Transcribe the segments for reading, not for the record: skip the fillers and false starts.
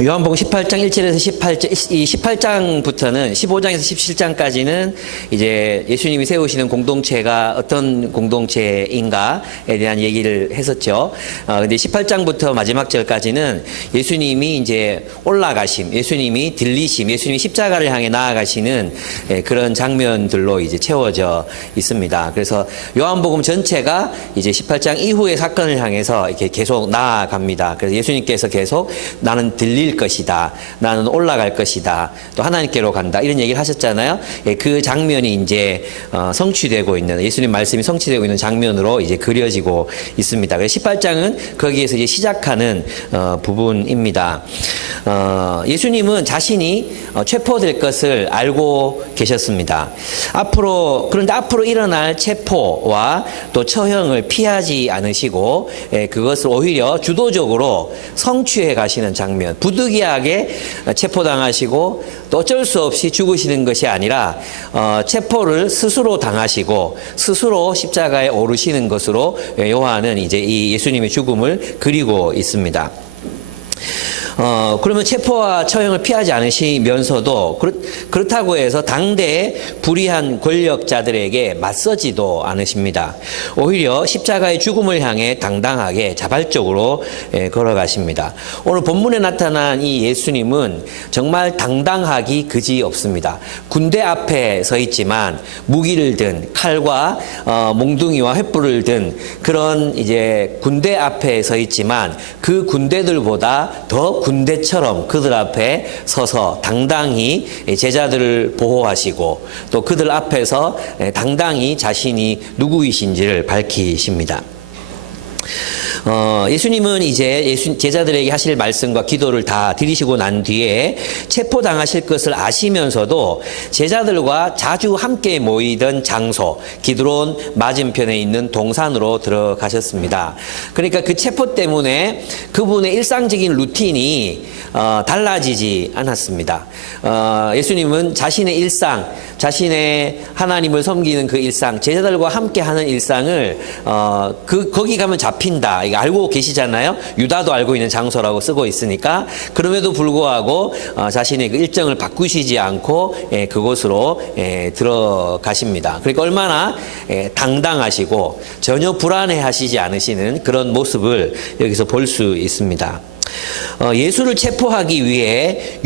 요한복음 18장 1절에서 18장부터는 15장에서 17장까지는 이제 예수님이 세우시는 공동체가 어떤 공동체인가에 대한 얘기를 했었죠. 근데 18장부터 마지막 절까지는 예수님이 이제 올라가심, 예수님이 들리심, 예수님이 십자가를 향해 나아가시는 그런 장면들로 이제 채워져 있습니다. 그래서 요한복음 전체가 이제 18장 이후의 사건을 향해서 이렇게 계속 나아갑니다. 그래서 예수님께서 계속 나는 들릴 것이다. 나는 올라갈 것이다. 또 하나님께로 간다. 이런 얘기를 하셨잖아요. 그 장면이 이제 성취되고 있는, 예수님 말씀이 성취되고 있는 장면으로 이제 그려지고 있습니다. 그래서 18장은 거기에서 이제 시작하는 부분입니다. 예수님은 자신이 체포될 것을 알고 계셨습니다. 그런데 앞으로 일어날 체포와 또 처형을 피하지 않으시고 그것을 오히려 주도적으로 성취해 가시는 장면, 부득이하게 체포당하시고 또 어쩔 수 없이 죽으시는 것이 아니라 체포를 스스로 당하시고 스스로 십자가에 오르시는 것으로 요한은 이제 이 예수님의 죽음을 그리고 있습니다. 그러면 체포와 처형을 피하지 않으시면서도 그렇다고 해서 당대의 불의한 권력자들에게 맞서지도 않으십니다. 오히려 십자가의 죽음을 향해 당당하게 자발적으로 걸어가십니다. 오늘 본문에 나타난 이 예수님은 정말 당당하기 그지 없습니다. 군대 앞에 서 있지만 무기를 든 칼과 몽둥이와 횃불을 든 그런 이제 군대 앞에 서 있지만 그 군대들보다 더 군대처럼 그들 앞에 서서 당당히 제자들을 보호하시고 또 그들 앞에서 당당히 자신이 누구이신지를 밝히십니다. 예수님은 이제 제자들에게 하실 말씀과 기도를 다 드리시고 난 뒤에 체포당하실 것을 아시면서도 제자들과 자주 함께 모이던 장소, 기드론 맞은편에 있는 동산으로 들어가셨습니다. 그러니까 그 체포 때문에 그분의 일상적인 루틴이 달라지지 않았습니다. 예수님은 자신의 일상, 자신의 하나님을 섬기는 그 일상, 제자들과 함께 하는 일상을 거기 가면 잡힌다. 이거 알고 계시잖아요. 유다도 알고 있는 장소라고 쓰고 있으니까. 그럼에도 불구하고 자신의 그 일정을 바꾸시지 않고 그곳으로 들어가십니다. 그러니까 얼마나 당당하시고 전혀 불안해하시지 않으시는 그런 모습을 여기서 볼 수 있습니다. 예수를 체포하기 위해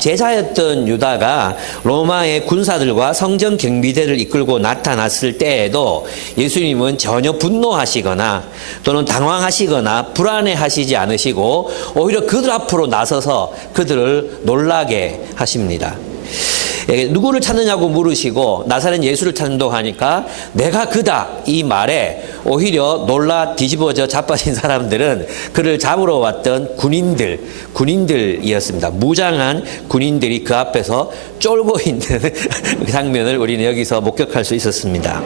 제자였던 유다가 로마의 군사들과 성전 경비대를 이끌고 나타났을 때에도 예수님은 전혀 분노하시거나 또는 당황하시거나 불안해하시지 않으시고 오히려 그들 앞으로 나서서 그들을 놀라게 하십니다. 누구를 찾느냐고 물으시고 나사렛 예수를 찾는다고 하니까 내가 그다 이 말에 오히려 놀라 뒤집어져 자빠진 사람들은 그를 잡으러 왔던 군인들이었습니다. 무장한 군인들이 그 앞에서 쫄고 있는 장면을 우리는 여기서 목격할 수 있었습니다.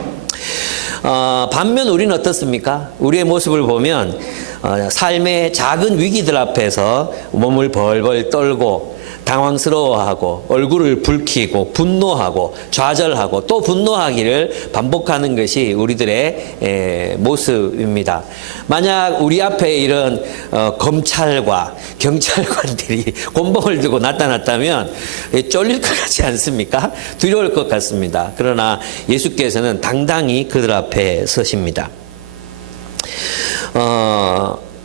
반면 우리는 어떻습니까? 우리의 모습을 보면 삶의 작은 위기들 앞에서 몸을 벌벌 떨고 당황스러워하고 얼굴을 붉히고 분노하고 좌절하고 또 분노하기를 반복하는 것이 우리들의 모습입니다. 만약 우리 앞에 이런 검찰과 경찰관들이 곤봉을 들고 나타났다면 쫄릴 것 같지 않습니까? 두려울 것 같습니다. 그러나 예수께서는 당당히 그들 앞에 서십니다.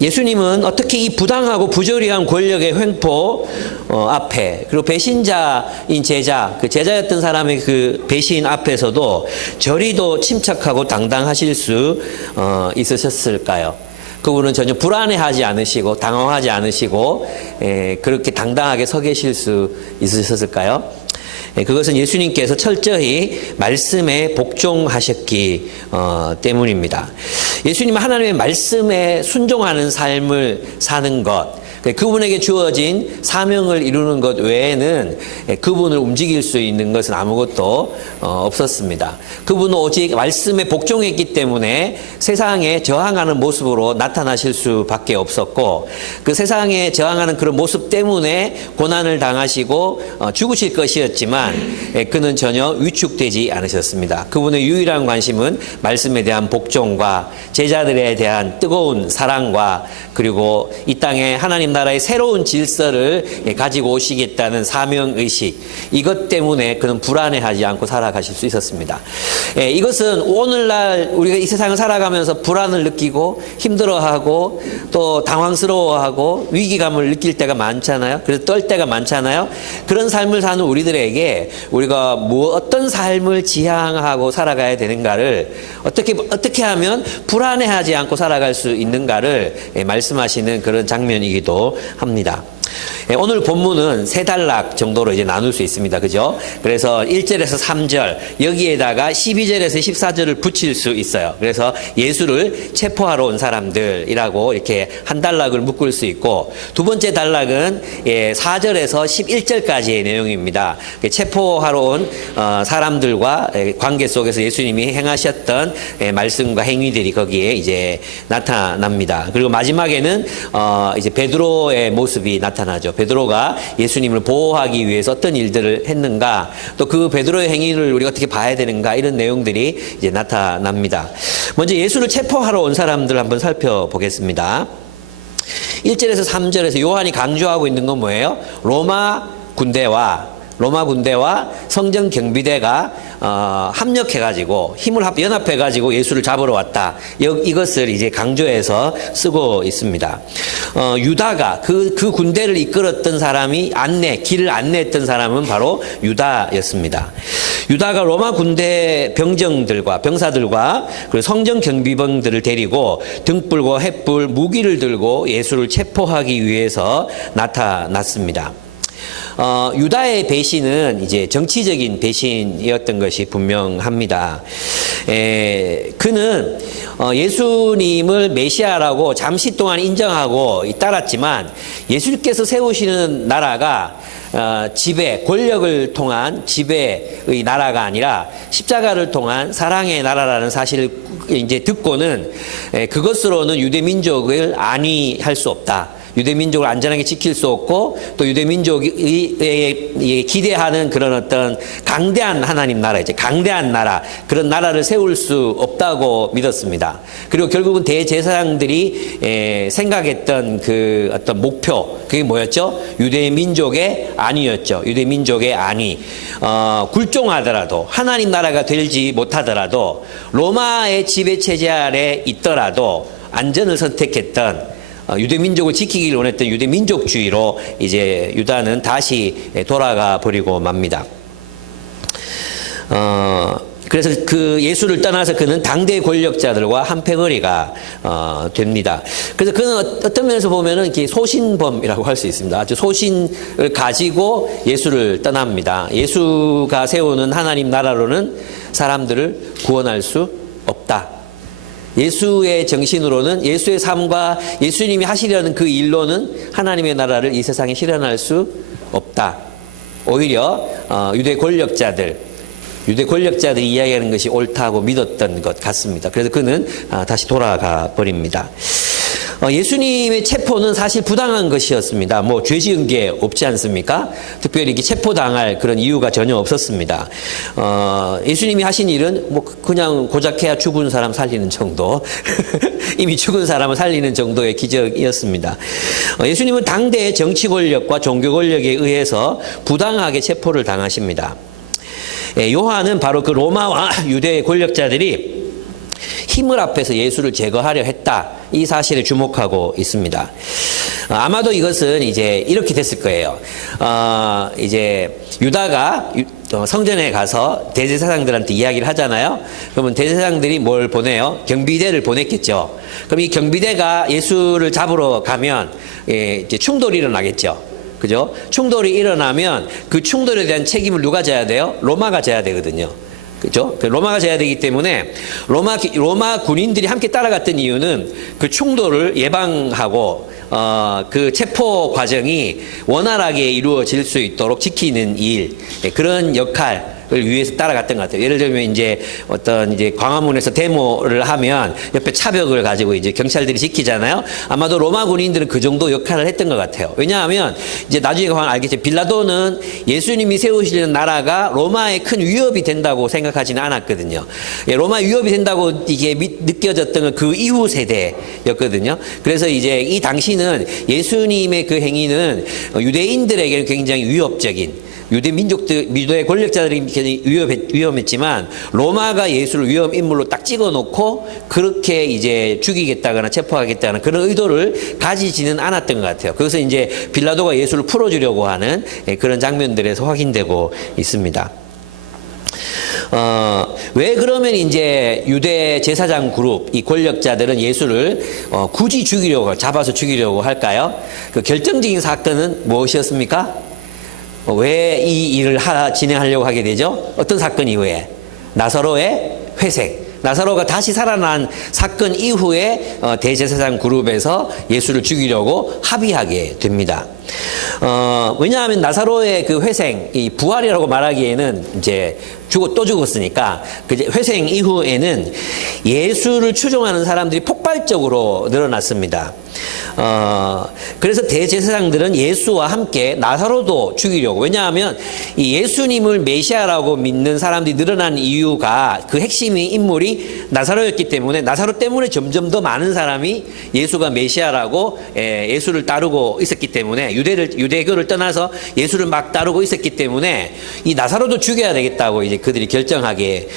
예수님은 어떻게 이 부당하고 부조리한 권력의 횡포 앞에 그리고 배신자인 제자, 그 제자였던 사람의 그 배신 앞에서도 저리도 침착하고 당당하실 수 있으셨을까요? 그분은 전혀 불안해하지 않으시고 당황하지 않으시고 그렇게 당당하게 서 계실 수 있으셨을까요? 그것은 예수님께서 철저히 말씀에 복종하셨기 때문입니다. 예수님은 하나님의 말씀에 순종하는 삶을 사는 것, 그분에게 주어진 사명을 이루는 것 외에는 그분을 움직일 수 있는 것은 아무것도 없었습니다. 그분은 오직 말씀에 복종했기 때문에 세상에 저항하는 모습으로 나타나실 수밖에 없었고 그 세상에 저항하는 그런 모습 때문에 고난을 당하시고 죽으실 것이었지만 그는 전혀 위축되지 않으셨습니다. 그분의 유일한 관심은 말씀에 대한 복종과 제자들에 대한 뜨거운 사랑과 그리고 이 땅에 하나님 나라의 새로운 질서를 가지고 오시겠다는 사명의식, 이것 때문에 그는 불안해하지 않고 살아가실 수 있었습니다. 이것은 오늘날 우리가 이 세상을 살아가면서 불안을 느끼고 힘들어하고 또 당황스러워하고 위기감을 느낄 때가 많잖아요. 그래서 떨 때가 많잖아요. 그런 삶을 사는 우리들에게 우리가 어떤 삶을 지향하고 살아가야 되는가를 어떻게 하면 불안해하지 않고 살아갈 수 있는가를 말씀하시는 그런 장면이기도 합니다. 오늘 본문은 세 단락 정도로 이제 나눌 수 있습니다. 그죠? 그래서 1절에서 3절, 여기에다가 12절에서 14절을 붙일 수 있어요. 그래서 예수를 체포하러 온 사람들이라고 이렇게 한 단락을 묶을 수 있고, 두 번째 단락은 4절에서 11절까지의 내용입니다. 체포하러 온 사람들과 관계 속에서 예수님이 행하셨던 말씀과 행위들이 거기에 이제 나타납니다. 그리고 마지막에는 이제 베드로의 모습이 나타나죠. 베드로가 예수님을 보호하기 위해서 어떤 일들을 했는가, 또 그 베드로의 행위를 우리가 어떻게 봐야 되는가, 이런 내용들이 이제 나타납니다. 먼저 예수를 체포하러 온 사람들 한번 살펴보겠습니다. 1절에서 3절에서 요한이 강조하고 있는 건 뭐예요? 로마 군대와 성전 경비대가 합력해가지고 힘을 연합해가지고 예수를 잡으러 왔다. 이것을 이제 강조해서 쓰고 있습니다. 유다가 그 군대를 이끌었던 사람이 길을 안내했던 사람은 바로 유다였습니다. 유다가 로마 군대 병사들과 그리고 성전 경비병들을 데리고 등불과 횃불, 무기를 들고 예수를 체포하기 위해서 나타났습니다. 유다의 배신은 이제 정치적인 배신이었던 것이 분명합니다. 그는 예수님을 메시아라고 잠시 동안 인정하고 따랐지만, 예수님께서 세우시는 나라가 권력을 통한 지배의 나라가 아니라 십자가를 통한 사랑의 나라라는 사실을 이제 듣고는 그것으로는 유대 민족을 안위할 수 없다. 유대 민족을 안전하게 지킬 수 없고, 또 유대 민족이 기대하는 그런 어떤 강대한 하나님 나라, 이제 강대한 나라, 그런 나라를 세울 수 없다고 믿었습니다. 그리고 결국은 대제사장들이 생각했던 그 어떤 목표, 그게 뭐였죠? 유대 민족의 안위였죠. 유대 민족의 안위. 굴종하더라도, 하나님 나라가 되지 못하더라도, 로마의 지배 체제 아래 있더라도 안전을 선택했던, 유대 민족을 지키기를 원했던 유대 민족주의로 이제 유다는 다시 돌아가 버리고 맙니다. 그래서 그 예수를 떠나서 그는 당대 권력자들과 한패거리가 됩니다. 그래서 그는 어떤 면에서 보면은 이렇게 소신범이라고 할 수 있습니다. 아주 소신을 가지고 예수를 떠납니다. 예수가 세우는 하나님 나라로는 사람들을 구원할 수 없다. 예수의 정신으로는, 예수의 삶과 예수님이 하시려는 그 일로는 하나님의 나라를 이 세상에 실현할 수 없다. 오히려 유대 권력자들이 이야기하는 것이 옳다고 믿었던 것 같습니다. 그래서 그는 다시 돌아가 버립니다. 예수님의 체포는 사실 부당한 것이었습니다. 뭐 죄 지은 게 없지 않습니까? 특별히 이렇게 체포당할 그런 이유가 전혀 없었습니다. 예수님이 하신 일은 뭐 그냥 고작해야 죽은 사람 살리는 정도, 이미 죽은 사람을 살리는 정도의 기적이었습니다. 예수님은 당대의 정치 권력과 종교 권력에 의해서 부당하게 체포를 당하십니다. 요한은 바로 그 로마와 유대 권력자들이 힘을 합해서 예수를 제거하려 했다, 이 사실에 주목하고 있습니다. 아마도 이것은 이제 이렇게 됐을 거예요. 이제 유다가 성전에 가서 대제사장들한테 이야기를 하잖아요. 그러면 대제사장들이 뭘 보내요? 경비대를 보냈겠죠. 그럼 이 경비대가 예수를 잡으러 가면 이제 충돌이 일어나겠죠. 그죠? 충돌이 일어나면 그 충돌에 대한 책임을 누가 져야 돼요? 로마가 져야 되거든요. 그죠? 로마가 져야 되기 때문에 로마 군인들이 함께 따라갔던 이유는 그 충돌을 예방하고 그 체포 과정이 원활하게 이루어질 수 있도록 지키는 일, 그런 역할, 위해서 따라갔던 것 같아요. 예를 들면 이제 어떤 이제 광화문에서 데모를 하면 옆에 차벽을 가지고 이제 경찰들이 지키잖아요. 아마도 로마 군인들은 그 정도 역할을 했던 것 같아요. 왜냐하면 이제 나중에 가면 알겠지만 빌라도는 예수님이 세우시는 나라가 로마의 큰 위협이 된다고 생각하지는 않았거든요. 예, 로마 위협이 된다고 이게 느껴졌던 건 그 이후 세대였거든요. 그래서 이제 이 당시는 예수님의 그 행위는 유대인들에게는 굉장히 위협적인, 유대 민족들, 유대 권력자들이 위험했지만 로마가 예수를 위험 인물로 딱 찍어놓고 그렇게 이제 죽이겠다거나 체포하겠다거나 그런 의도를 가지지는 않았던 것 같아요. 그래서 이제 빌라도가 예수를 풀어주려고 하는 그런 장면들에서 확인되고 있습니다. 왜 그러면 이제 유대 제사장 그룹, 이 권력자들은 예수를 굳이 잡아서 죽이려고 할까요? 그 결정적인 사건은 무엇이었습니까? 왜 이 일을 진행하려고 하게 되죠? 어떤 사건 이후에? 나사로의 회생. 나사로가 다시 살아난 사건 이후에 대제사장 그룹에서 예수를 죽이려고 합의하게 됩니다. 왜냐하면 나사로의 그 회생, 이 부활이라고 말하기에는 이제 또 죽었으니까 그 회생 이후에는 예수를 추종하는 사람들이 폭발적으로 늘어났습니다. 그래서 대제사장들은 예수와 함께 나사로도 죽이려고. 왜냐하면 이 예수님을 메시아라고 믿는 사람들이 늘어난 이유가 그 핵심의 인물이 나사로였기 때문에 나사로 때문에 점점 더 많은 사람이 예수가 메시아라고 예수를 따르고 있었기 때문에 유대교를 떠나서 예수를 막 따르고 있었기 때문에 이 나사로도 죽여야 되겠다고 이제 그들이 결정하게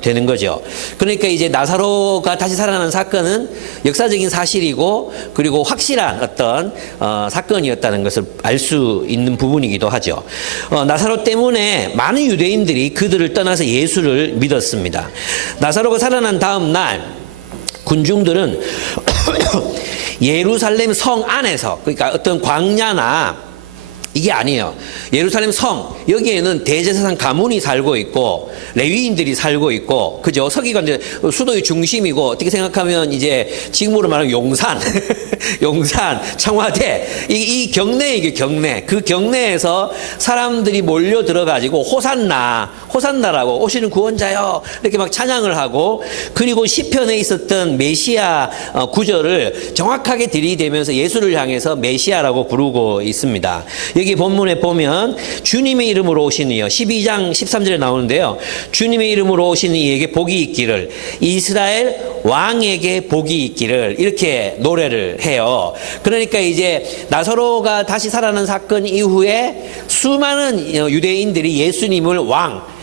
되는 거죠. 그러니까 이제 나사로가 다시 살아난 사건은 역사적인 사실이고 그리고 확실한 어떤 사건이었다는 것을 알 수 있는 부분이기도 하죠. 나사로 때문에 많은 유대인들이 그들을 떠나서 예수를 믿었습니다. 나사로가 살아난 다음 날 군중들은 예루살렘 성 안에서, 그러니까 어떤 광야나 이게 아니에요. 예루살렘 성, 여기에는 대제사장 가문이 살고 있고 레위인들이 살고 있고, 그죠? 서기관들, 수도의 중심이고, 어떻게 생각하면 이제 지금으로 말하면 용산, 용산, 청와대, 이 경내, 이게 경내. 그 경내에서 사람들이 몰려 들어가지고 호산나라고 오시는 구원자요, 이렇게 막 찬양을 하고, 그리고 시편에 있었던 메시아 구절을 정확하게 들이대면서 예수를 향해서 메시아라고 부르고 있습니다. 여기 본문에 보면 주님의 이름으로 오신 이여, 12장 13절에 나오는데요. 주님의 이름으로 오신 이에게 복이 있기를, 이스라엘 왕에게 복이 있기를, 이렇게 노래를 해요. 그러니까 이제 나사로가 다시 살아난 사건 이후에 수많은 유대인들이 예수님을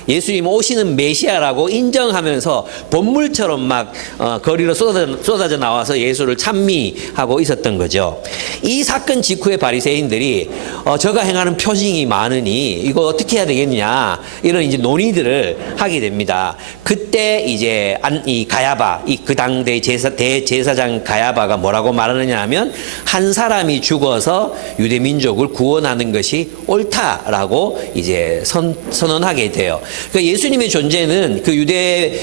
예수님 오시는 메시아라고 인정하면서 본물처럼 막 거리로 쏟아져 나와서 예수를 찬미하고 있었던 거죠. 이 사건 직후에 바리새인들이 저가 행하는 표징이 많으니 이거 어떻게 해야 되겠냐, 이런 이제 논의들을 하게 됩니다. 그때 이제 이 가야바, 그 당대 대제사장 가야바가 뭐라고 말하느냐 하면, 한 사람이 죽어서 유대 민족을 구원하는 것이 옳다라고 이제 선언하게 돼요. 그러니까 예수님의 존재는 그 유대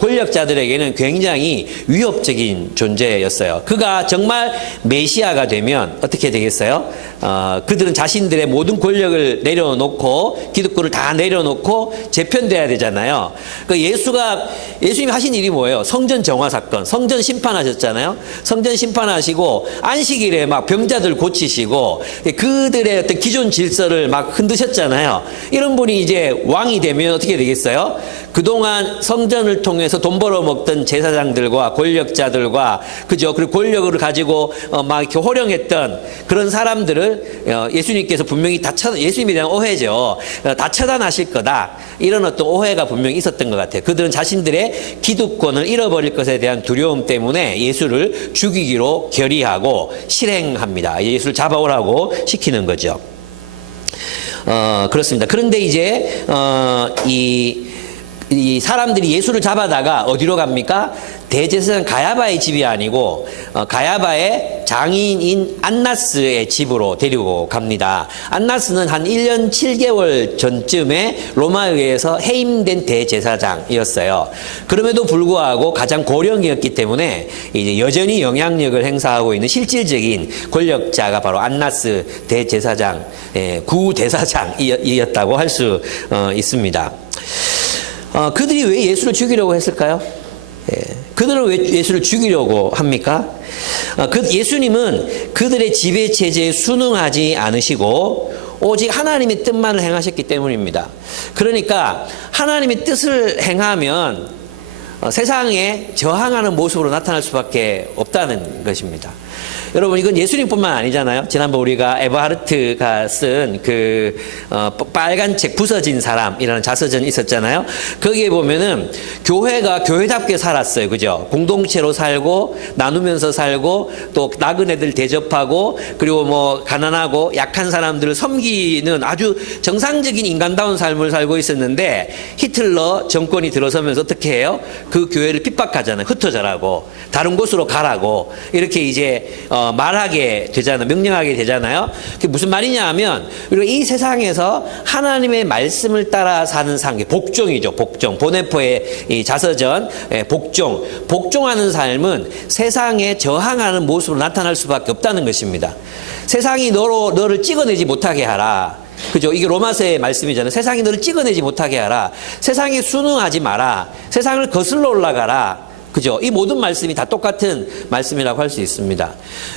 권력자들에게는 굉장히 위협적인 존재였어요. 그가 정말 메시아가 되면 어떻게 되겠어요? 그들은 자신들의 모든 권력을 내려놓고, 기득권을 다 내려놓고 재편돼야 되잖아요. 그러니까 예수님이 하신 일이 뭐예요? 성전 정화 사건, 성전 심판하셨잖아요. 성전 심판하시고 안식일에 막 병자들 고치시고 그들의 어떤 기존 질서를 막 흔드셨잖아요. 이런 분이 이제 왕이 되면 어떻게 되겠어요? 그동안 성전을 통해서 돈 벌어먹던 제사장들과 권력자들과, 그죠? 그리고 권력을 가지고 막 이렇게 호령했던 그런 사람들을 예수님께서 분명히 예수님에 대한 오해죠. 다 처단하실 거다, 이런 어떤 오해가 분명히 있었던 것 같아요. 그들은 자신들의 기득권을 잃어버릴 것에 대한 두려움 때문에 예수를 죽이기로 결의하고 실행합니다. 예수를 잡아오라고 시키는 거죠. 그렇습니다. 그런데 이제 이 사람들이 예수를 잡아다가 어디로 갑니까? 대제사장 가야바의 집이 아니고 가야바의 장인인 안나스의 집으로 데리고 갑니다. 안나스는 한 1년 7개월 전쯤에 로마에 의해서 해임된 대제사장이었어요. 그럼에도 불구하고 가장 고령이었기 때문에 이제 여전히 영향력을 행사하고 있는 실질적인 권력자가 바로 안나스 대제사장, 구대사장이었다고 할 수 있습니다. 그들이 왜 예수를 죽이려고 했을까요? 그들은 왜 예수를 죽이려고 합니까? 예수님은 그들의 지배 체제에 순응하지 않으시고 오직 하나님의 뜻만을 행하셨기 때문입니다. 그러니까 하나님의 뜻을 행하면 세상에 저항하는 모습으로 나타날 수밖에 없다는 것입니다. 여러분, 이건 예수님뿐만 아니잖아요. 지난번 우리가 에버하르트가 쓴 빨간 책 부서진 사람이라는 자서전이 있었잖아요. 거기에 보면은 교회가 교회답게 살았어요. 그죠? 공동체로 살고 나누면서 살고 또 나그네들 대접하고 그리고 뭐 가난하고 약한 사람들을 섬기는 아주 정상적인 인간다운 삶을 살고 있었는데 히틀러 정권이 들어서면서 어떻게 해요? 그 교회를 핍박하잖아요. 흩어져라고, 다른 곳으로 가라고 이렇게 이제 말하게 되잖아요. 명령하게 되잖아요. 그게 무슨 말이냐 하면 우리가 이 세상에서 하나님의 말씀을 따라 사는 삶이 복종이죠. 복종. 보네포의 이 자서전 복종하는 삶은 세상에 저항하는 모습으로 나타날 수밖에 없다는 것입니다. 세상이 너를 찍어내지 못하게 하라. 그죠? 이게 로마서의 말씀이잖아요. 세상이 너를 찍어내지 못하게 하라. 세상에 순응하지 마라. 세상을 거슬러 올라가라. 그죠? 이 모든 말씀이 다 똑같은 말씀이라고 할 수 있습니다.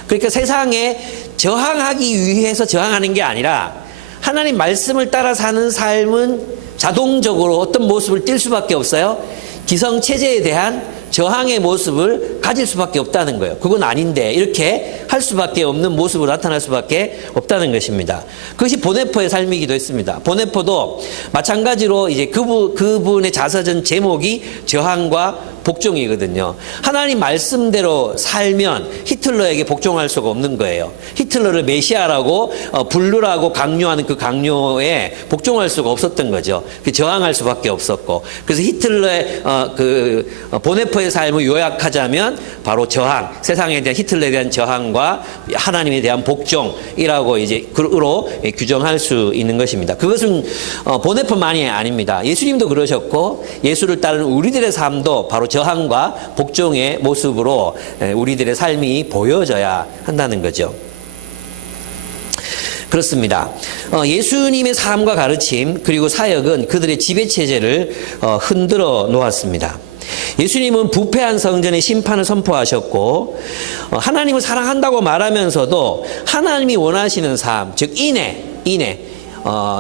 그러니까 세상에 저항하기 위해서 저항하는 게 아니라 하나님 말씀을 따라 사는 삶은 자동적으로 어떤 모습을 띌 수밖에 없어요? 기성체제에 대한 저항의 모습을 가질 수밖에 없다는 거예요. 그건 아닌데 이렇게 할 수밖에 없는 모습으로 나타날 수밖에 없다는 것입니다. 그것이 보네포의 삶이기도 했습니다. 보네포도 마찬가지로 이제 그분의 자서전 제목이 저항과 복종이거든요. 하나님 말씀대로 살면 히틀러에게 복종할 수가 없는 거예요. 히틀러를 메시아라고 부르라고 강요하는 그 강요에 복종할 수가 없었던 거죠. 저항할 수밖에 없었고, 그래서 히틀러의 보네포의 삶을 요약하자면 바로 저항, 세상에 대한 히틀러에 대한 저항과 하나님에 대한 복종이라고 이제 그로 규정할 수 있는 것입니다. 그것은 보네포만이 아닙니다. 예수님도 그러셨고 예수를 따르는 우리들의 삶도 바로 저항과 복종의 모습으로 우리들의 삶이 보여져야 한다는 거죠. 그렇습니다. 예수님의 삶과 가르침 그리고 사역은 그들의 지배체제를 흔들어 놓았습니다. 예수님은 부패한 성전의 심판을 선포하셨고 하나님을 사랑한다고 말하면서도 하나님이 원하시는 삶, 즉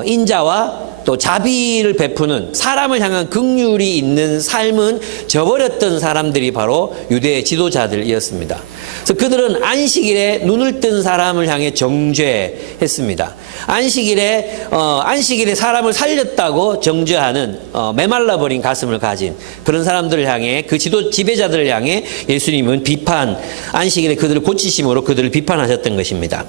인자와 또 자비를 베푸는 사람을 향한 긍휼이 있는 삶은 저버렸던 사람들이 바로 유대 지도자들이었습니다. 그래서 그들은 안식일에 눈을 뜬 사람을 향해 정죄했습니다. 안식일에 사람을 살렸다고 정죄하는 메말라버린 가슴을 가진 그런 사람들을 향해, 그 지배자들을 향해 예수님은 안식일에 그들을 고치심으로 그들을 비판하셨던 것입니다.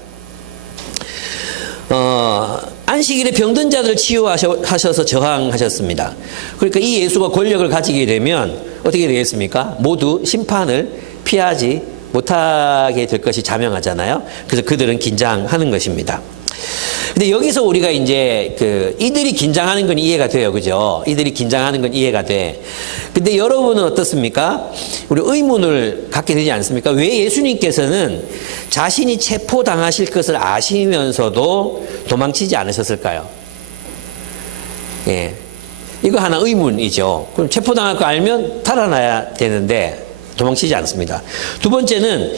안식일에 병든 자들을 치유하셔서 저항하셨습니다. 그러니까 이 예수가 권력을 가지게 되면 어떻게 되겠습니까? 모두 심판을 피하지 못하게 될 것이 자명하잖아요. 그래서 그들은 긴장하는 것입니다. 근데 여기서 우리가 이제 이들이 긴장하는 건 이해가 돼요. 그죠? 이들이 긴장하는 건 이해가 돼. 근데 여러분은 어떻습니까? 우리 의문을 갖게 되지 않습니까? 왜 예수님께서는 자신이 체포당하실 것을 아시면서도 도망치지 않으셨을까요? 예. 이거 하나 의문이죠. 그럼 체포당할 거 알면 달아나야 되는데 도망치지 않습니다. 두 번째는,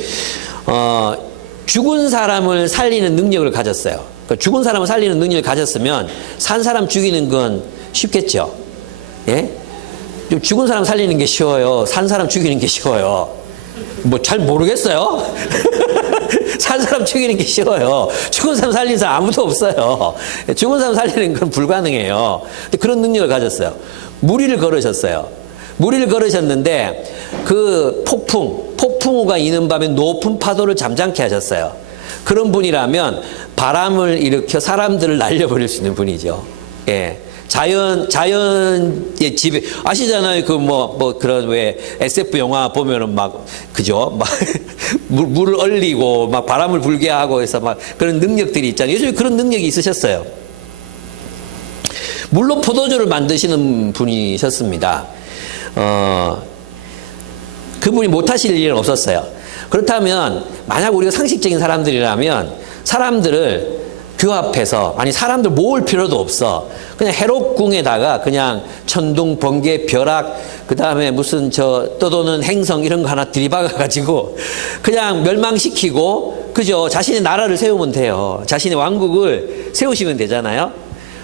죽은 사람을 살리는 능력을 가졌어요. 그러니까 죽은 사람을 살리는 능력을 가졌으면 산 사람 죽이는 건 쉽겠죠. 예? 죽은 사람 살리는 게 쉬워요? 산 사람 죽이는 게 쉬워요? 뭐 잘 모르겠어요. 산 사람 죽이는 게 쉬워요. 죽은 사람 살리는 사람 아무도 없어요. 죽은 사람 살리는 건 불가능해요. 근데 그런 능력을 가졌어요. 무리를 걸으셨어요. 무리를 걸으셨는데 그 폭풍우가 이는 밤에 높은 파도를 잠잠케 하셨어요. 그런 분이라면 바람을 일으켜 사람들을 날려버릴 수 있는 분이죠. 예. 자연의 지배, 아시잖아요. 그런 왜 SF 영화 보면은 그죠? 물을 얼리고 바람을 불게 하고 해서 그런 능력들이 있잖아요. 예수님 그런 능력이 있으셨어요. 물로 포도주를 만드시는 분이셨습니다. 그분이 못하실 일은 없었어요. 그렇다면 만약 우리가 상식적인 사람들이라면 사람들을 규합해서, 아니 사람들 모을 필요도 없어. 그냥 헤롯궁에다가 그냥 천둥, 번개, 벼락, 그 다음에 무슨 떠도는 행성 이런 거 하나 들이박아가지고 그냥 멸망시키고, 그죠? 자신의 나라를 세우면 돼요. 자신의 왕국을 세우시면 되잖아요.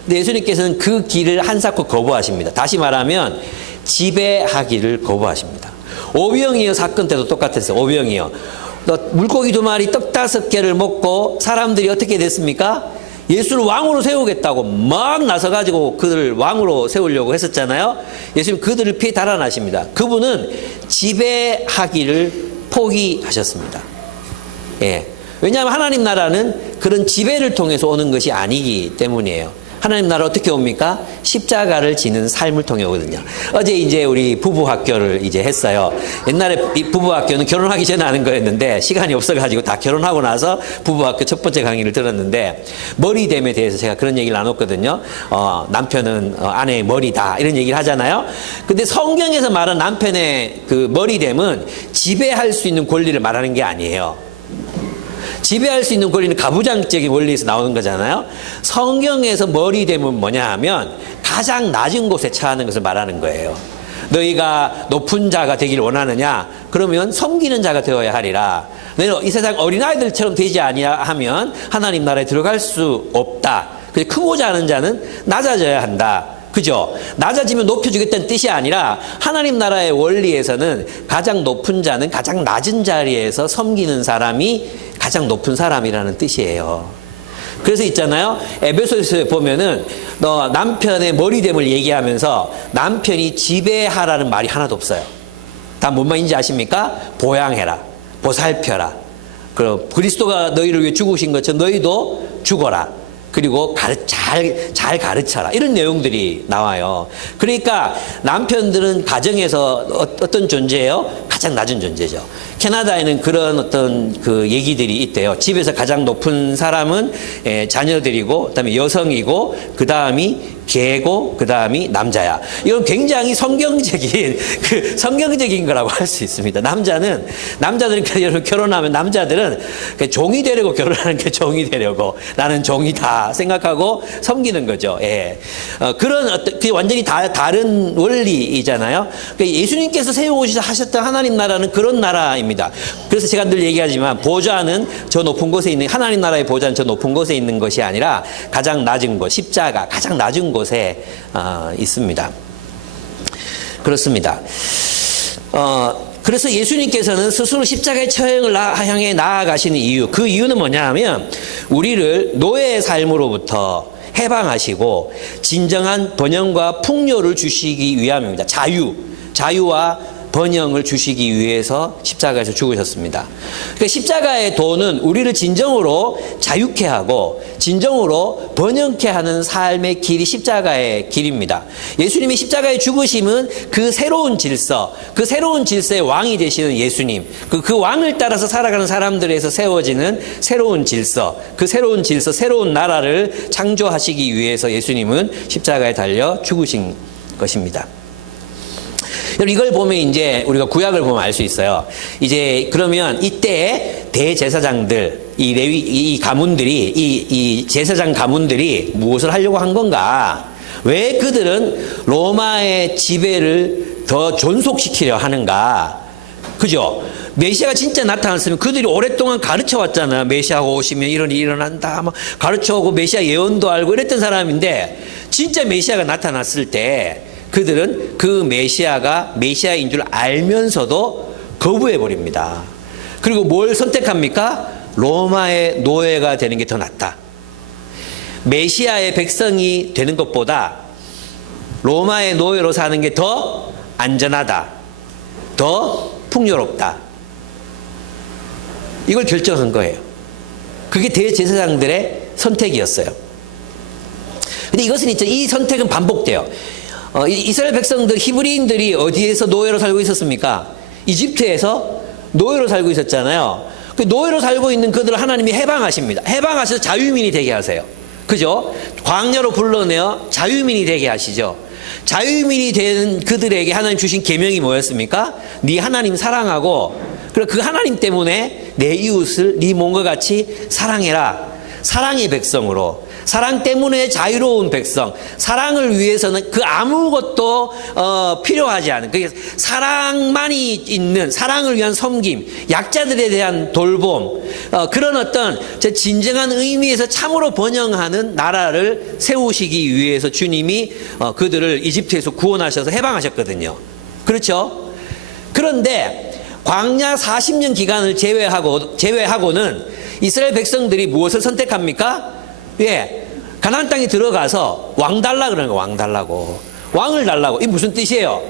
근데 예수님께서는 그 길을 한사코 거부하십니다. 다시 말하면 지배하기를 거부하십니다. 오병이어 사건 때도 똑같았어요. 오병이어. 물고기 2마리 떡 5개를 먹고 사람들이 어떻게 됐습니까? 예수를 왕으로 세우겠다고 막 나서가지고 그들을 왕으로 세우려고 했었잖아요. 예수님 그들을 피해 달아나십니다. 그분은 지배하기를 포기하셨습니다. 예. 왜냐하면 하나님 나라는 그런 지배를 통해서 오는 것이 아니기 때문이에요. 하나님 나라 어떻게 옵니까? 십자가를 지는 삶을 통해 오거든요. 어제 이제 우리 부부 학교를 이제 했어요. 옛날에 이 부부 학교는 결혼하기 전에 하는 거였는데 시간이 없어가지고 다 결혼하고 나서 부부 학교 첫 번째 강의를 들었는데, 머리됨에 대해서 제가 그런 얘기를 나눴거든요. 남편은 아내의 머리다 이런 얘기를 하잖아요. 근데 성경에서 말한 남편의 그 머리됨은 지배할 수 있는 권리를 말하는 게 아니에요. 지배할 수 있는 권리는 가부장적인 원리에서 나오는 거잖아요. 성경에서 머리됨은 뭐냐 하면 가장 낮은 곳에 처하는 것을 말하는 거예요. 너희가 높은 자가 되기를 원하느냐? 그러면 섬기는 자가 되어야 하리라. 너희는 이 세상 어린아이들처럼 되지 아니하면 하나님 나라에 들어갈 수 없다. 크고자 하는 자는 낮아져야 한다. 그죠? 낮아지면 높여주겠다는 뜻이 아니라 하나님 나라의 원리에서는 가장 높은 자는 가장 낮은 자리에서 섬기는 사람이 가장 높은 사람이라는 뜻이에요. 그래서 있잖아요. 에베소서에 보면은 너 남편의 머리됨을 얘기하면서 남편이 지배하라는 말이 하나도 없어요. 다 뭔 말인지 아십니까? 보양해라. 보살펴라. 그럼 그리스도가 너희를 위해 죽으신 것처럼 너희도 죽어라. 그리고 잘 가르쳐라. 이런 내용들이 나와요. 그러니까 남편들은 가정에서 어떤 존재예요? 가장 낮은 존재죠. 캐나다에는 그런 어떤 그 얘기들이 있대요. 집에서 가장 높은 사람은 자녀들이고, 그 다음에 여성이고, 그 다음이 개고, 그 다음이 남자야. 이건 굉장히 성경적인 거라고 할 수 있습니다. 남자들은 결혼하면 남자들은 종이 되려고 결혼하는 게 종이 되려고, 나는 종이다 생각하고 섬기는 거죠. 예. 그런 그 완전히 다른 원리이잖아요. 예수님께서 세우시셨던 하나님 나라는 그런 나라입니다. 그래서 제가 늘 얘기하지만 보좌는 저 높은 곳에 있는, 하나님 나라의 보좌는 저 높은 곳에 있는 것이 아니라 가장 낮은 곳, 십자가 가장 낮은 곳에 있습니다. 그렇습니다. 그래서 예수님께서는 스스로 십자가의 처형을 향해 나아가시는 이유, 그 이유는 뭐냐 하면 우리를 노예의 삶으로부터 해방하시고 진정한 번영과 풍요를 주시기 위함입니다. 자유와 번영을 주시기 위해서 십자가에서 죽으셨습니다. 그러니까 십자가의 도는 우리를 진정으로 자유케 하고 진정으로 번영케 하는 삶의 길이 십자가의 길입니다. 예수님이 십자가에 죽으심은 그 새로운 질서, 그 새로운 질서의 왕이 되시는 예수님, 그 왕을 따라서 살아가는 사람들에서 세워지는 새로운 질서, 그 새로운 질서, 새로운 나라를 창조하시기 위해서 예수님은 십자가에 달려 죽으신 것입니다. 이걸 보면 이제 우리가 구약을 보면 알 수 있어요. 이제 그러면 이때 대제사장들, 이 가문들이, 이 제사장 가문들이 무엇을 하려고 한 건가? 왜 그들은 로마의 지배를 더 존속시키려 하는가? 그죠? 메시아가 진짜 나타났으면 그들이 오랫동안 가르쳐 왔잖아요. 메시아가 오시면 이런 일이 일어난다. 막 가르쳐 오고 메시아 예언도 알고 이랬던 사람인데, 진짜 메시아가 나타났을 때 그들은 그 메시아가 메시아인 줄 알면서도 거부해 버립니다. 그리고 뭘 선택합니까? 로마의 노예가 되는 게 더 낫다. 메시아의 백성이 되는 것보다 로마의 노예로 사는 게 더 안전하다, 더 풍요롭다. 이걸 결정한 거예요. 그게 대제사장들의 선택이었어요. 근데 이것은 이 선택은 반복돼요. 이스라엘 백성들, 히브리인들이 어디에서 노예로 살고 있었습니까? 이집트에서 노예로 살고 있었잖아요. 그 노예로 살고 있는 그들을 하나님이 해방하십니다. 해방하셔서 자유민이 되게 하세요. 그죠? 광야로 불러내어 자유민이 되게 하시죠. 자유민이 된 그들에게 하나님 주신 계명이 뭐였습니까? 네 하나님 사랑하고, 그리고 그 하나님 때문에 내 이웃을 네 몸과 같이 사랑해라. 사랑의 백성으로, 사랑 때문에 자유로운 백성, 사랑을 위해서는 그 아무것도 필요하지 않은, 그게 사랑만이 있는, 사랑을 위한 섬김, 약자들에 대한 돌봄, 그런 어떤 진정한 의미에서 참으로 번영하는 나라를 세우시기 위해서 주님이 그들을 이집트에서 구원하셔서 해방하셨거든요. 그렇죠? 그런데 광야 40년 기간을 제외하고는 이스라엘 백성들이 무엇을 선택합니까? 예, 가나안 땅에 들어가서 왕 달라 그러는 거예요. 왕 달라고, 왕을 달라고. 이게 무슨 뜻이에요?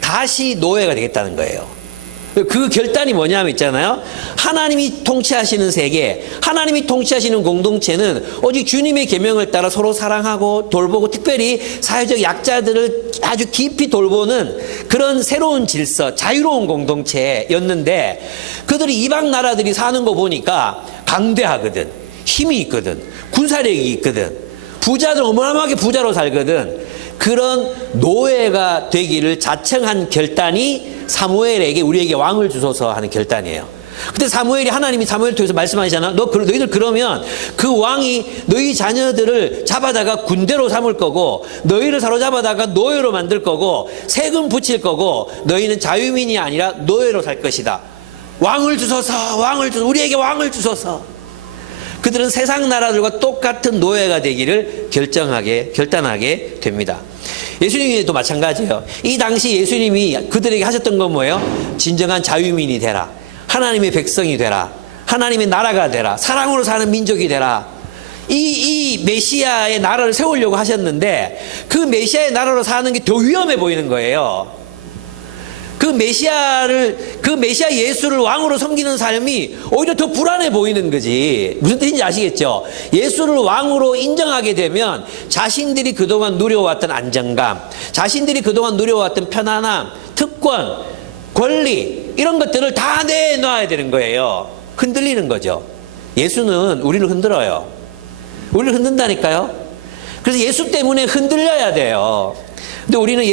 다시 노예가 되겠다는 거예요. 그 결단이 뭐냐면 있잖아요, 하나님이 통치하시는 세계, 하나님이 통치하시는 공동체는 오직 주님의 계명을 따라 서로 사랑하고 돌보고, 특별히 사회적 약자들을 아주 깊이 돌보는 그런 새로운 질서, 자유로운 공동체였는데, 그들이 이방 나라들이 사는 거 보니까 강대하거든, 힘이 있거든, 군사력이 있거든, 부자들 어마어마하게 부자로 살거든. 그런 노예가 되기를 자청한 결단이 사무엘에게 우리에게 왕을 주소서 하는 결단이에요. 근데 하나님이 사무엘 통해서 말씀하시잖아. 너희들 그러면 그 왕이 너희 자녀들을 잡아다가 군대로 삼을 거고, 너희를 사로잡아다가 노예로 만들 거고, 세금 붙일 거고, 너희는 자유민이 아니라 노예로 살 것이다. 왕을 주소서, 우리에게 왕을 주소서. 그들은 세상 나라들과 똑같은 노예가 되기를 결단하게 됩니다. 예수님도 마찬가지예요. 이 당시 예수님이 그들에게 하셨던 건 뭐예요? 진정한 자유민이 되라, 하나님의 백성이 되라, 하나님의 나라가 되라, 사랑으로 사는 민족이 되라. 이 메시아의 나라를 세우려고 하셨는데, 그 메시아의 나라로 사는 게 더 위험해 보이는 거예요. 그 메시아 예수를 왕으로 섬기는 삶이 오히려 더 불안해 보이는 거지. 무슨 뜻인지 아시겠죠? 예수를 왕으로 인정하게 되면 자신들이 그동안 누려왔던 안정감, 자신들이 그동안 누려왔던 편안함, 특권, 권리, 이런 것들을 다 내놔야 되는 거예요. 흔들리는 거죠. 예수는 우리를 흔들어요. 우리를 흔든다니까요. 그래서 예수 때문에 흔들려야 돼요. 근데 우리는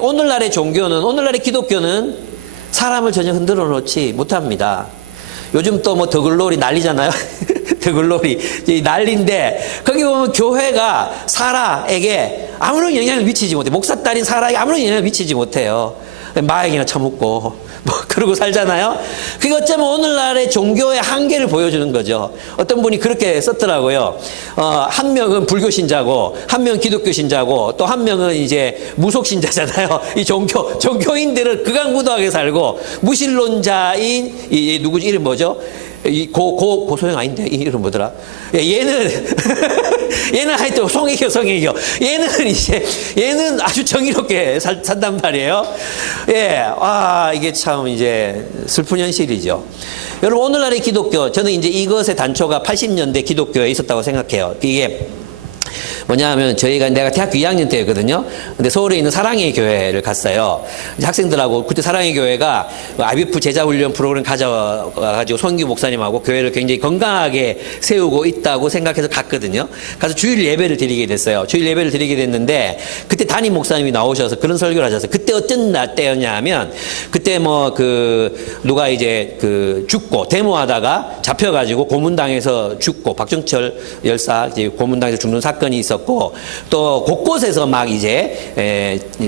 오늘날의 종교는, 오늘날의 기독교는 사람을 전혀 흔들어 놓지 못합니다. 요즘 또 뭐 더글로리 난리잖아요. 더글로리 난리인데, 거기 보면 교회가 사라에게 아무런 영향을 미치지 못해. 목사 딸인 사라에게 아무런 영향을 미치지 못해요. 마약이나 처먹고 그러고 살잖아요. 그게 어쩌면 오늘날의 종교의 한계를 보여주는 거죠. 어떤 분이 그렇게 썼더라고요. 한 명은 불교 신자고, 한 명은 기독교 신자고, 또 한 명은 이제 무속 신자잖아요. 이 종교인들은 극악무도하게 살고, 무신론자인 이 누구지, 이름 뭐죠? 고소영 아닌데, 이 이름 뭐더라? 얘는 하여튼 송혜교. 얘는 아주 정의롭게 산단 말이에요. 예, 이게 참 이제 슬픈 현실이죠. 여러분, 오늘날의 기독교, 저는 이제 이것의 단초가 80년대 기독교에 있었다고 생각해요. 이게 뭐냐면, 내가 대학교 2학년 때였거든요. 근데 서울에 있는 사랑의 교회를 갔어요. 학생들하고, 그때 사랑의 교회가 IBF 제자훈련 프로그램 가져와가지고 손규 목사님하고 교회를 굉장히 건강하게 세우고 있다고 생각해서 갔거든요. 가서 주일 예배를 드리게 됐어요. 주일 예배를 드리게 됐는데, 그때 담임 목사님이 나오셔서 그런 설교를 하셨어요. 그때 어떤 때였냐 하면, 그때 누가 이제 죽고, 데모하다가 잡혀가지고 고문당해서 죽고, 박정철 열사 이제 고문당해서 죽는 사건이 있었고, 또 곳곳에서 막 이제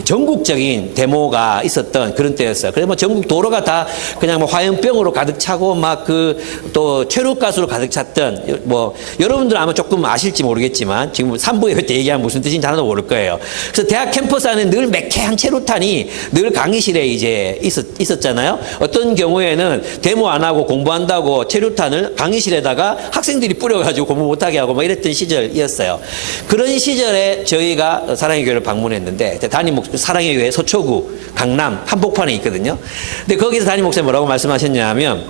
전국적인 데모가 있었던 그런 때였어요. 그래서 전국 도로가 다 그냥 화염병으로 가득 차고, 또 최루가스로 가득 찼던, 여러분들 아마 조금 아실지 모르겠지만, 지금 3부에 그때 얘기하면 무슨 뜻인지 하나도 모를 거예요. 그래서 대학 캠퍼스 안에 늘 매캐한 최루탄이 늘 강의실에 이제 있었잖아요. 어떤 경우에는 데모 안 하고 공부한다고 최루탄을 강의실에다가 학생들이 뿌려가지고 공부 못하게 하고 이랬던 시절이었어요. 그런 시절에 저희가 사랑의 교회를 방문했는데, 담임 목사, 사랑의 교회 서초구 강남 한복판에 있거든요. 근데 거기서 담임 목사님 뭐라고 말씀하셨냐 하면,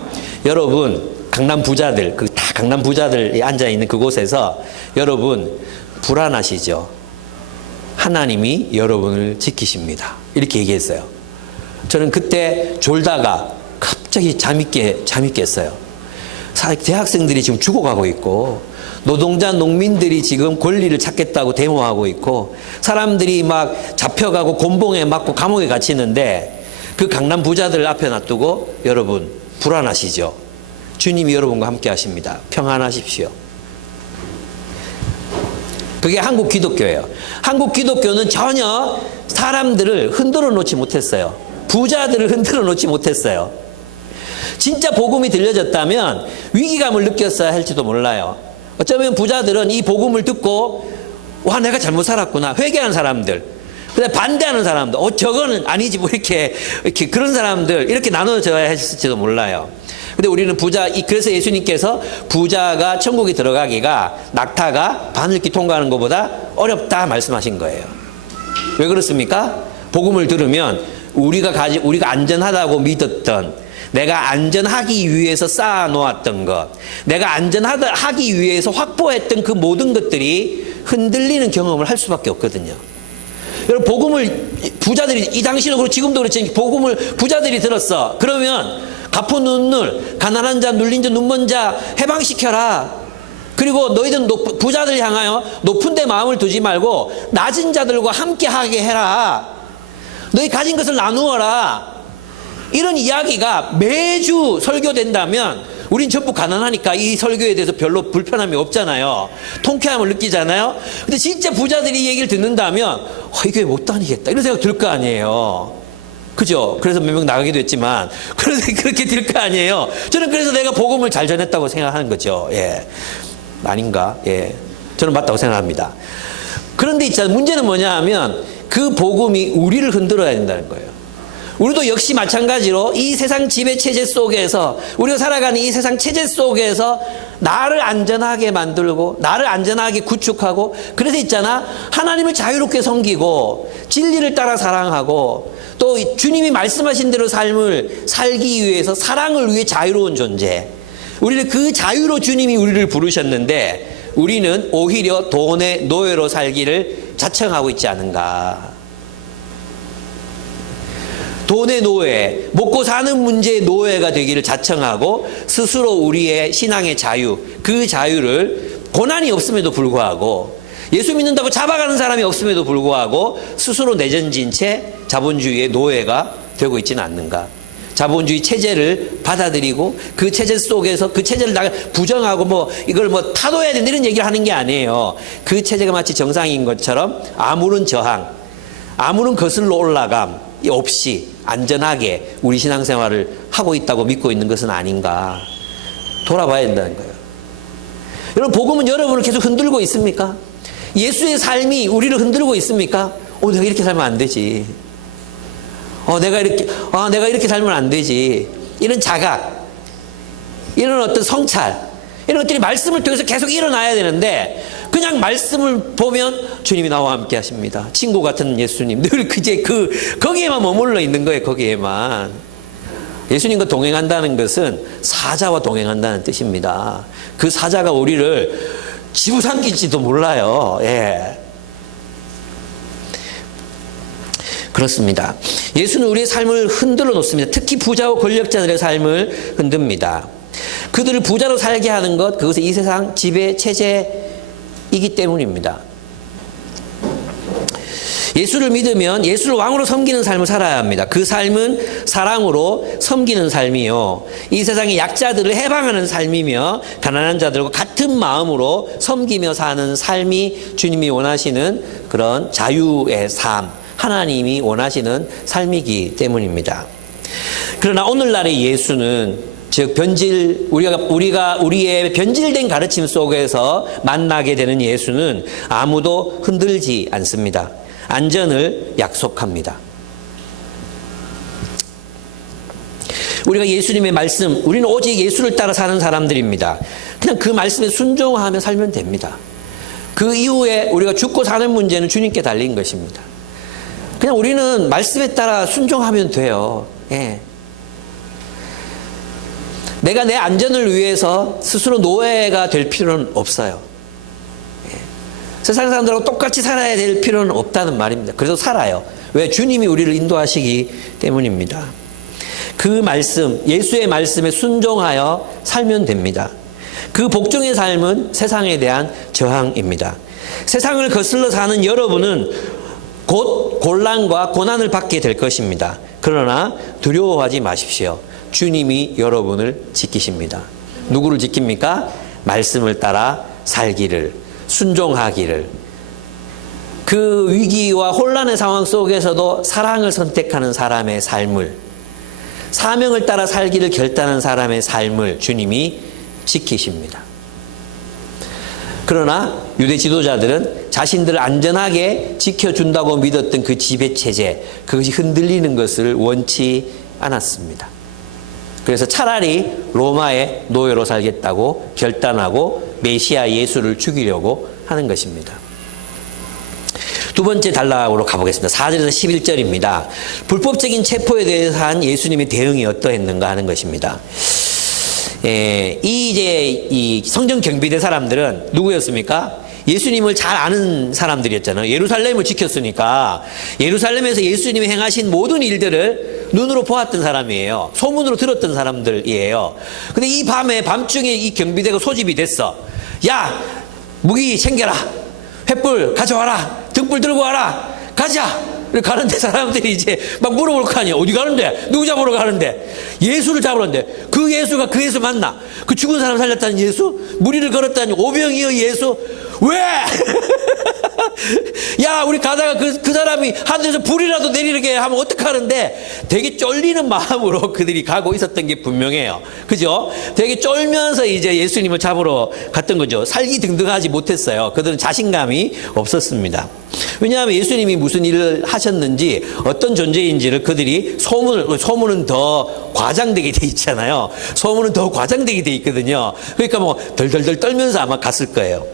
여러분, 강남 부자들이 앉아있는 그곳에서 여러분 불안하시죠? 하나님이 여러분을 지키십니다. 이렇게 얘기했어요. 저는 그때 졸다가 갑자기 잠이 깼어요. 대학생들이 지금 죽어가고 있고, 노동자 농민들이 지금 권리를 찾겠다고 데모하고 있고, 사람들이 막 잡혀가고 곤봉에 맞고 감옥에 갇히는데, 그 강남 부자들 앞에 놔두고 여러분 불안하시죠? 주님이 여러분과 함께 하십니다. 평안하십시오. 그게 한국 기독교예요. 한국 기독교는 전혀 사람들을 흔들어 놓지 못했어요. 부자들을 흔들어 놓지 못했어요. 진짜 복음이 들려졌다면 위기감을 느꼈어야 할지도 몰라요. 어쩌면 부자들은 이 복음을 듣고 와, 내가 잘못 살았구나 회개하는 사람들, 근데 반대하는 사람들, 저거는 아니지 뭐 이렇게 그런 사람들 이렇게 나눠져야 했을지도 몰라요. 근데 우리는 그래서 예수님께서 부자가 천국에 들어가기가 낙타가 바늘길 통과하는 것보다 어렵다 말씀하신 거예요. 왜 그렇습니까? 복음을 들으면 우리가 안전하다고 믿었던, 내가 안전하기 위해서 쌓아놓았던 것, 내가 안전하기 위해서 확보했던 그 모든 것들이 흔들리는 경험을 할 수밖에 없거든요. 여러분, 복음을 부자들이, 이 당시는 그렇고 지금도 그렇지, 복음을 부자들이 들었어. 그러면 가포 눈물, 가난한 자, 눌린 자, 눈먼 자 해방시켜라. 그리고 너희들 부자들 향하여 높은 데 마음을 두지 말고 낮은 자들과 함께하게 해라. 너희 가진 것을 나누어라. 이런 이야기가 매주 설교된다면 우린 전부 가난하니까 이 설교에 대해서 별로 불편함이 없잖아요. 통쾌함을 느끼잖아요. 근데 진짜 부자들이 이 얘기를 듣는다면 이 교회 못 다니겠다 이런 생각 들 거 아니에요. 그죠? 그래서 몇 명 나가기도 했지만 그렇게 들 거 아니에요. 저는 그래서 내가 복음을 잘 전했다고 생각하는 거죠. 예. 아닌가? 예. 저는 맞다고 생각합니다. 그런데 있잖아요. 문제는 뭐냐 하면 그 복음이 우리를 흔들어야 된다는 거예요. 우리도 역시 마찬가지로 이 세상 지배 체제 속에서, 우리가 살아가는 이 세상 체제 속에서 나를 안전하게 만들고 나를 안전하게 구축하고, 그래서 있잖아, 하나님을 자유롭게 섬기고 진리를 따라 사랑하고 또 주님이 말씀하신 대로 삶을 살기 위해서 사랑을 위해 자유로운 존재, 우리는 그 자유로 주님이 우리를 부르셨는데 우리는 오히려 돈의 노예로 살기를 자청하고 있지 않은가. 돈의 노예, 먹고 사는 문제의 노예가 되기를 자청하고 스스로 우리의 신앙의 자유, 그 자유를 고난이 없음에도 불구하고, 예수 믿는다고 잡아가는 사람이 없음에도 불구하고 스스로 내전진 채 자본주의의 노예가 되고 있지는 않는가. 자본주의 체제를 받아들이고 그 체제 속에서 그 체제를 부정하고 이걸 타도해야 된다 이런 얘기를 하는 게 아니에요. 그 체제가 마치 정상인 것처럼 아무런 저항, 아무런 거슬러 올라감 없이 안전하게 우리 신앙생활을 하고 있다고 믿고 있는 것은 아닌가 돌아봐야 된다는 거예요. 여러분, 복음은 여러분을 계속 흔들고 있습니까? 예수의 삶이 우리를 흔들고 있습니까? 내가 이렇게 살면 안 되지. 내가 이렇게 살면 안 되지. 이런 자각, 이런 어떤 성찰, 이런 것들이 말씀을 통해서 계속 일어나야 되는데, 그냥 말씀을 보면 주님이 나와 함께 하십니다. 친구 같은 예수님, 늘 거기에만 머물러 있는 거예요. 거기에만. 예수님과 동행한다는 것은 사자와 동행한다는 뜻입니다. 그 사자가 우리를 집어삼킬지도 몰라요. 예. 그렇습니다. 예수는 우리의 삶을 흔들어 놓습니다. 특히 부자와 권력자들의 삶을 흔듭니다. 그들을 부자로 살게 하는 것, 그것은 이 세상 지배 체제이기 때문입니다. 예수를 믿으면 예수를 왕으로 섬기는 삶을 살아야 합니다. 그 삶은 사랑으로 섬기는 삶이요, 이 세상의 약자들을 해방하는 삶이며, 가난한 자들과 같은 마음으로 섬기며 사는 삶이 주님이 원하시는 그런 자유의 삶, 하나님이 원하시는 삶이기 때문입니다. 그러나 오늘날의 예수는, 즉 우리가 우리의 변질된 가르침 속에서 만나게 되는 예수는 아무도 흔들지 않습니다. 안전을 약속합니다. 우리가 예수님의 말씀, 우리는 오직 예수를 따라 사는 사람들입니다. 그냥 그 말씀에 순종하며 살면 됩니다. 그 이후에 우리가 죽고 사는 문제는 주님께 달린 것입니다. 그냥 우리는 말씀에 따라 순종하면 돼요. 예. 내가 내 안전을 위해서 스스로 노예가 될 필요는 없어요. 예. 세상 사람들하고 똑같이 살아야 될 필요는 없다는 말입니다. 그래서 살아요. 왜? 주님이 우리를 인도하시기 때문입니다. 그 말씀, 예수의 말씀에 순종하여 살면 됩니다. 그 복종의 삶은 세상에 대한 저항입니다. 세상을 거슬러 사는 여러분은 곧 곤란과 고난을 받게 될 것입니다. 그러나 두려워하지 마십시오. 주님이 여러분을 지키십니다. 누구를 지킵니까? 말씀을 따라 살기를, 순종하기를. 그 위기와 혼란의 상황 속에서도 사랑을 선택하는 사람의 삶을, 사명을 따라 살기를 결단한 사람의 삶을 주님이 지키십니다. 그러나 유대 지도자들은 자신들을 안전하게 지켜준다고 믿었던 그 지배체제, 그것이 흔들리는 것을 원치 않았습니다. 그래서 차라리 로마의 노예로 살겠다고 결단하고 메시아 예수를 죽이려고 하는 것입니다. 두 번째 단락으로 가보겠습니다. 4절에서 11절입니다. 불법적인 체포에 대해서 한 예수님의 대응이 어떠했는가 하는 것입니다. 이 성전 경비대 사람들은 누구였습니까? 예수님을 잘 아는 사람들이었잖아요. 예루살렘을 지켰으니까 예루살렘에서 예수님이 행하신 모든 일들을 눈으로 보았던 사람이에요. 소문으로 들었던 사람들이에요. 근데 이 밤중에 이 경비대가 소집이 됐어. 야, 무기 챙겨라. 횃불 가져와라. 등불 들고 와라. 가자. 가는데 사람들이 이제 막 물어볼 거 아니에요. 어디 가는데? 누구 잡으러 가는데? 예수를 잡으러는데 그 예수가 그 예수 맞나? 그 죽은 사람 살렸다는 예수? 무리를 걸었다는 오병이어 예수? 왜? 야, 우리 가다가 그 사람이 하늘에서 불이라도 내리게 하면 어떡하는데? 되게 쫄리는 마음으로 그들이 가고 있었던 게 분명해요. 그죠? 되게 쫄면서 이제 예수님을 잡으러 갔던 거죠. 살기등등하지 못했어요. 그들은 자신감이 없었습니다. 왜냐하면 예수님이 무슨 일을 하셨는지, 어떤 존재인지를 그들이 소문은 더 과장되게 돼 있잖아요. 소문은 더 과장되게 돼 있거든요. 그러니까 뭐 덜덜덜 떨면서 아마 갔을 거예요.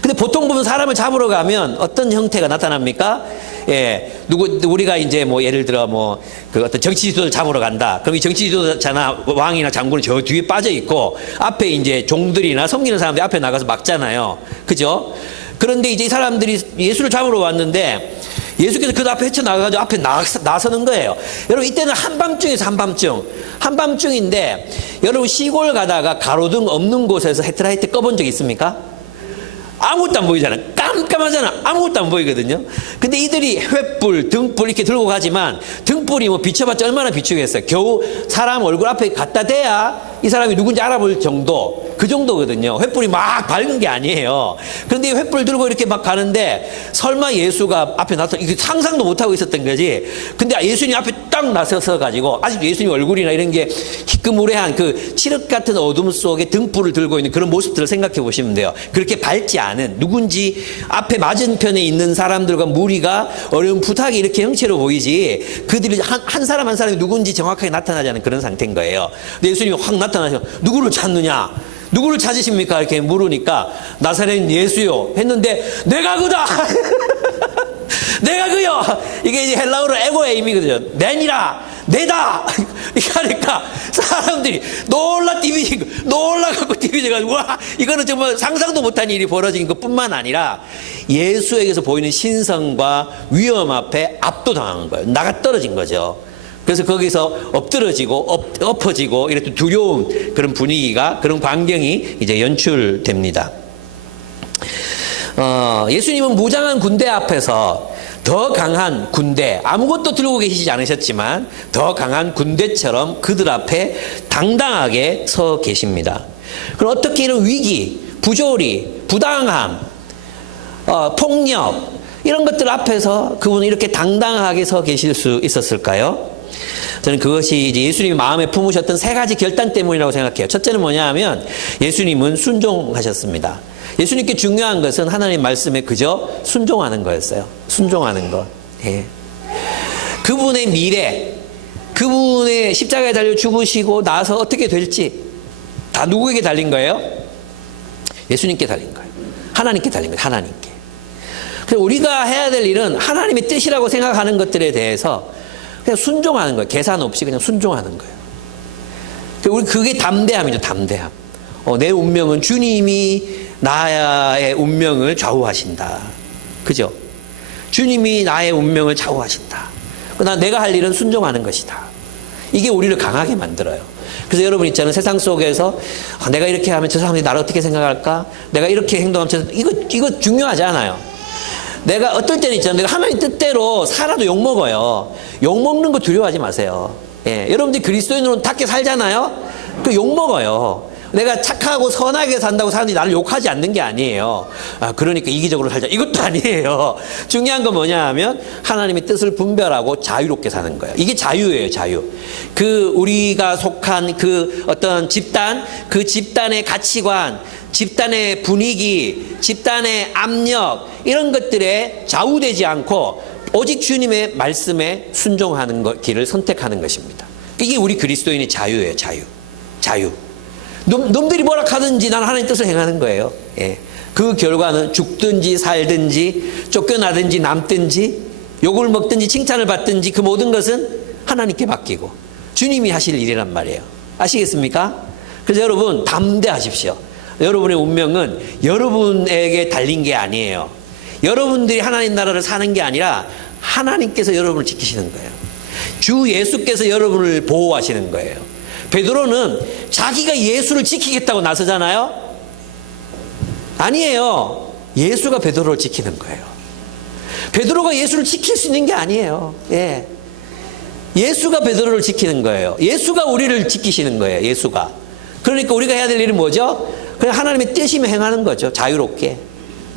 근데 보통 보면 사람을 잡으러 가면 어떤 형태가 나타납니까? 우리가 이제 뭐 예를 들어 그 어떤 정치 지도자를 잡으러 간다. 그럼 이 정치 지도자나 왕이나 장군은 저 뒤에 빠져 있고 앞에 이제 종들이나 섬기는 사람들이 앞에 나가서 막잖아요. 그죠? 그런데 이제 이 사람들이 예수를 잡으러 왔는데 예수께서 그 앞에 헤쳐나가가지고 앞에 나서는 거예요. 여러분, 이때는 한밤중에서 한밤중인데 여러분 시골 가다가 가로등 없는 곳에서 헤드라이트 꺼본 적 있습니까? 아무것도 안 보이잖아. 깜깜하잖아. 아무것도 안 보이거든요. 근데 이들이 횃불, 등불 이렇게 들고 가지만 등불이 뭐 비춰봤자 얼마나 비추겠어요. 겨우 사람 얼굴 앞에 갖다 대야 이 사람이 누군지 알아볼 정도, 그 정도거든요. 횃불이 막 밝은 게 아니에요. 그런데 이 횃불 들고 이렇게 막 가는데 설마 예수가 앞에 나서 이게 상상도 못하고 있었던 거지. 근데 예수님 앞에 딱 나서서 가지고 아직도 예수님 얼굴이나 이런 게 희끄무레한 그 칠흑 같은 어둠 속에 등불을 들고 있는 그런 모습들을 생각해 보시면 돼요. 그렇게 밝지 않은 누군지 앞에 맞은편에 있는 사람들과 무리가 어렴풋하게 이렇게 형체로 보이지 그들이 한 사람 한 사람이 누군지 정확하게 나타나지 않은 그런 상태인 거예요. 근데 예수님이 확 나타나셔. 누구를 찾느냐? 누구를 찾으십니까? 이렇게 물으니까 나사렛 예수요 했는데 내가 그다. 내가 그요. 이게 이제 헬라어로 에고의 의미거든요. 내니라. 내다. 이렇게 하니까 사람들이 놀라갖고 뒤비져가지고 와, 이거는 정말 상상도 못한 일이 벌어진 것뿐만 아니라 예수에게서 보이는 신성과 위험 앞에 압도당한 거예요. 나가 떨어진 거죠. 그래서 거기서 엎드러지고 엎어지고 이렇게 두려운 그런 분위기가, 그런 광경이 이제 연출됩니다. 예수님은 무장한 군대 앞에서 더 강한 군대, 아무것도 들고 계시지 않으셨지만 더 강한 군대처럼 그들 앞에 당당하게 서 계십니다. 그럼 어떻게 이런 위기, 부조리, 부당함, 폭력 이런 것들 앞에서 그분은 이렇게 당당하게 서 계실 수 있었을까요? 저는 그것이 이제 예수님이 마음에 품으셨던 세 가지 결단 때문이라고 생각해요. 첫째는 뭐냐 하면 예수님은 순종하셨습니다. 예수님께 중요한 것은 하나님 말씀에 그저 순종하는 거였어요. 순종하는 것. 예. 그분의 미래, 그분의 십자가에 달려 죽으시고 나서 어떻게 될지 다 누구에게 달린 거예요? 예수님께 달린 거예요. 하나님께 달린 거예요. 하나님께. 그래서 우리가 해야 될 일은 하나님의 뜻이라고 생각하는 것들에 대해서 그냥 순종하는 거예요. 계산 없이 그냥 순종하는 거예요. 우리 그게 담대함이죠. 담대함. 내 운명은 주님이 나의 운명을 좌우하신다. 그죠? 주님이 나의 운명을 좌우하신다. 내가 할 일은 순종하는 것이다. 이게 우리를 강하게 만들어요. 그래서 여러분 있잖아요. 세상 속에서 내가 이렇게 하면 저 사람들이 나를 어떻게 생각할까? 내가 이렇게 행동하면 이거 중요하지 않아요. 내가 어떨 때는 있잖아요. 내가 하나님 뜻대로 살아도 욕먹어요. 욕먹는 거 두려워하지 마세요. 예, 여러분들이 그리스도인으로는 닦게 살잖아요. 그 욕먹어요. 내가 착하고 선하게 산다고 사람들이 나를 욕하지 않는 게 아니에요. 그러니까 이기적으로 살자. 이것도 아니에요. 중요한 건 뭐냐 하면 하나님의 뜻을 분별하고 자유롭게 사는 거예요. 이게 자유예요, 자유. 우리가 속한 어떤 집단, 그 집단의 가치관, 집단의 분위기, 집단의 압력, 이런 것들에 좌우되지 않고 오직 주님의 말씀에 순종하는 길을 선택하는 것입니다. 이게 우리 그리스도인의 자유예요, 자유. 놈들이 뭐라 하든지 나는 하나님의 뜻을 행하는 거예요. 예. 그 결과는 죽든지 살든지 쫓겨나든지 남든지 욕을 먹든지 칭찬을 받든지 그 모든 것은 하나님께 맡기고 주님이 하실 일이란 말이에요. 아시겠습니까? 그래서 여러분 담대하십시오. 여러분의 운명은 여러분에게 달린 게 아니에요. 여러분들이 하나님 나라를 사는 게 아니라 하나님께서 여러분을 지키시는 거예요. 주 예수께서 여러분을 보호하시는 거예요. 베드로는 자기가 예수를 지키겠다고 나서잖아요. 아니에요. 예수가 베드로를 지키는 거예요. 베드로가 예수를 지킬 수 있는 게 아니에요. 예. 예수가 베드로를 지키는 거예요. 예수가 우리를 지키시는 거예요. 예수가. 그러니까 우리가 해야 될 일은 뭐죠? 그냥 하나님의 뜻이면 행하는 거죠. 자유롭게.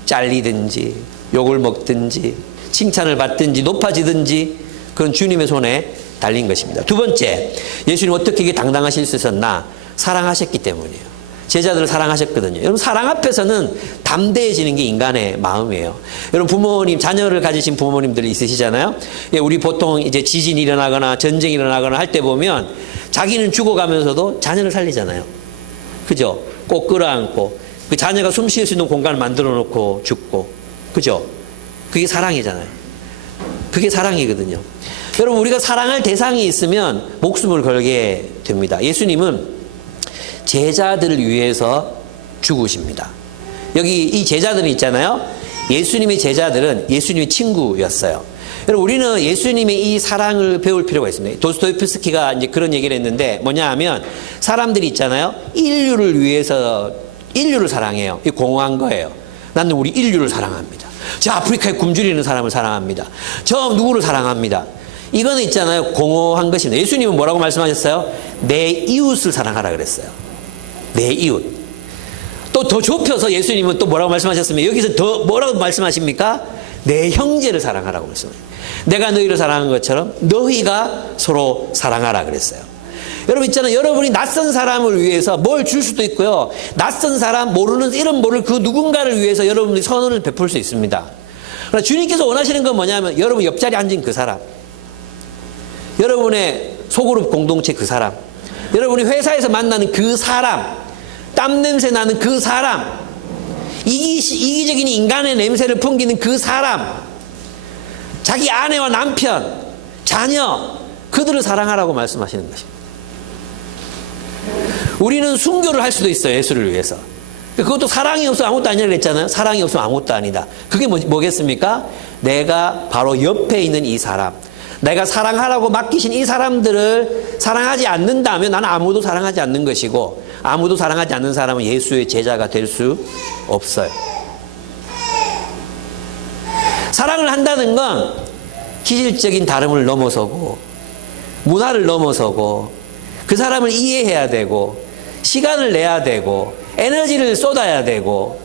잘리든지 욕을 먹든지 칭찬을 받든지 높아지든지 그건 주님의 손에 달린 것입니다. 두 번째, 예수님 어떻게 이게 당당하실 수 있었나? 사랑하셨기 때문이에요. 제자들을 사랑하셨거든요. 여러분, 사랑 앞에서는 담대해지는 게 인간의 마음이에요. 여러분, 부모님, 자녀를 가지신 부모님들이 있으시잖아요. 우리 보통 이제 지진이 일어나거나 전쟁이 일어나거나 할 때 보면 자기는 죽어가면서도 자녀를 살리잖아요. 그죠? 꼭 끌어안고 그 자녀가 숨 쉴 수 있는 공간을 만들어 놓고 죽고. 그죠? 그게 사랑이잖아요. 그게 사랑이거든요. 여러분, 우리가 사랑할 대상이 있으면 목숨을 걸게 됩니다. 예수님은 제자들을 위해서 죽으십니다. 여기 이 제자들이 있잖아요. 예수님의 제자들은 예수님의 친구였어요. 여러분, 우리는 예수님의 이 사랑을 배울 필요가 있습니다. 도스토옙스키가 이제 그런 얘기를 했는데 뭐냐 하면 사람들이 있잖아요. 인류를 위해서 인류를 사랑해요. 이 공허한 거예요. 나는 우리 인류를 사랑합니다. 저 아프리카에 굶주리는 사람을 사랑합니다. 저 누구를 사랑합니다. 이거는 있잖아요. 공허한 것입니다. 예수님은 뭐라고 말씀하셨어요? 내 이웃을 사랑하라 그랬어요. 내 이웃. 또 더 좁혀서 예수님은 또 뭐라고 말씀하셨습니까? 여기서 더 뭐라고 말씀하십니까? 내 형제를 사랑하라고 말씀해요. 내가 너희를 사랑한 것처럼 너희가 서로 사랑하라 그랬어요. 여러분 있잖아요. 여러분이 낯선 사람을 위해서 뭘 줄 수도 있고요. 낯선 사람, 모르는 이름 모를 그 누군가를 위해서 여러분들이 선언을 베풀 수 있습니다. 그러나 주님께서 원하시는 건 뭐냐면 여러분 옆자리에 앉은 그 사람, 여러분의 소그룹 공동체 그 사람, 여러분이 회사에서 만나는 그 사람, 땀 냄새 나는 그 사람, 이기적인 인간의 냄새를 풍기는 그 사람, 자기 아내와 남편, 자녀, 그들을 사랑하라고 말씀하시는 것입니다. 우리는 순교를 할 수도 있어요. 예수를 위해서. 그것도 사랑이 없으면 아무것도 아니라 그랬잖아요. 사랑이 없으면 아무것도 아니다. 그게 뭐겠습니까? 내가 바로 옆에 있는 이 사람, 내가 사랑하라고 맡기신 이 사람들을 사랑하지 않는다면 나는 아무도 사랑하지 않는 것이고, 아무도 사랑하지 않는 사람은 예수의 제자가 될 수 없어요. 사랑을 한다는 건 기질적인 다름을 넘어서고 문화를 넘어서고 그 사람을 이해해야 되고 시간을 내야 되고 에너지를 쏟아야 되고,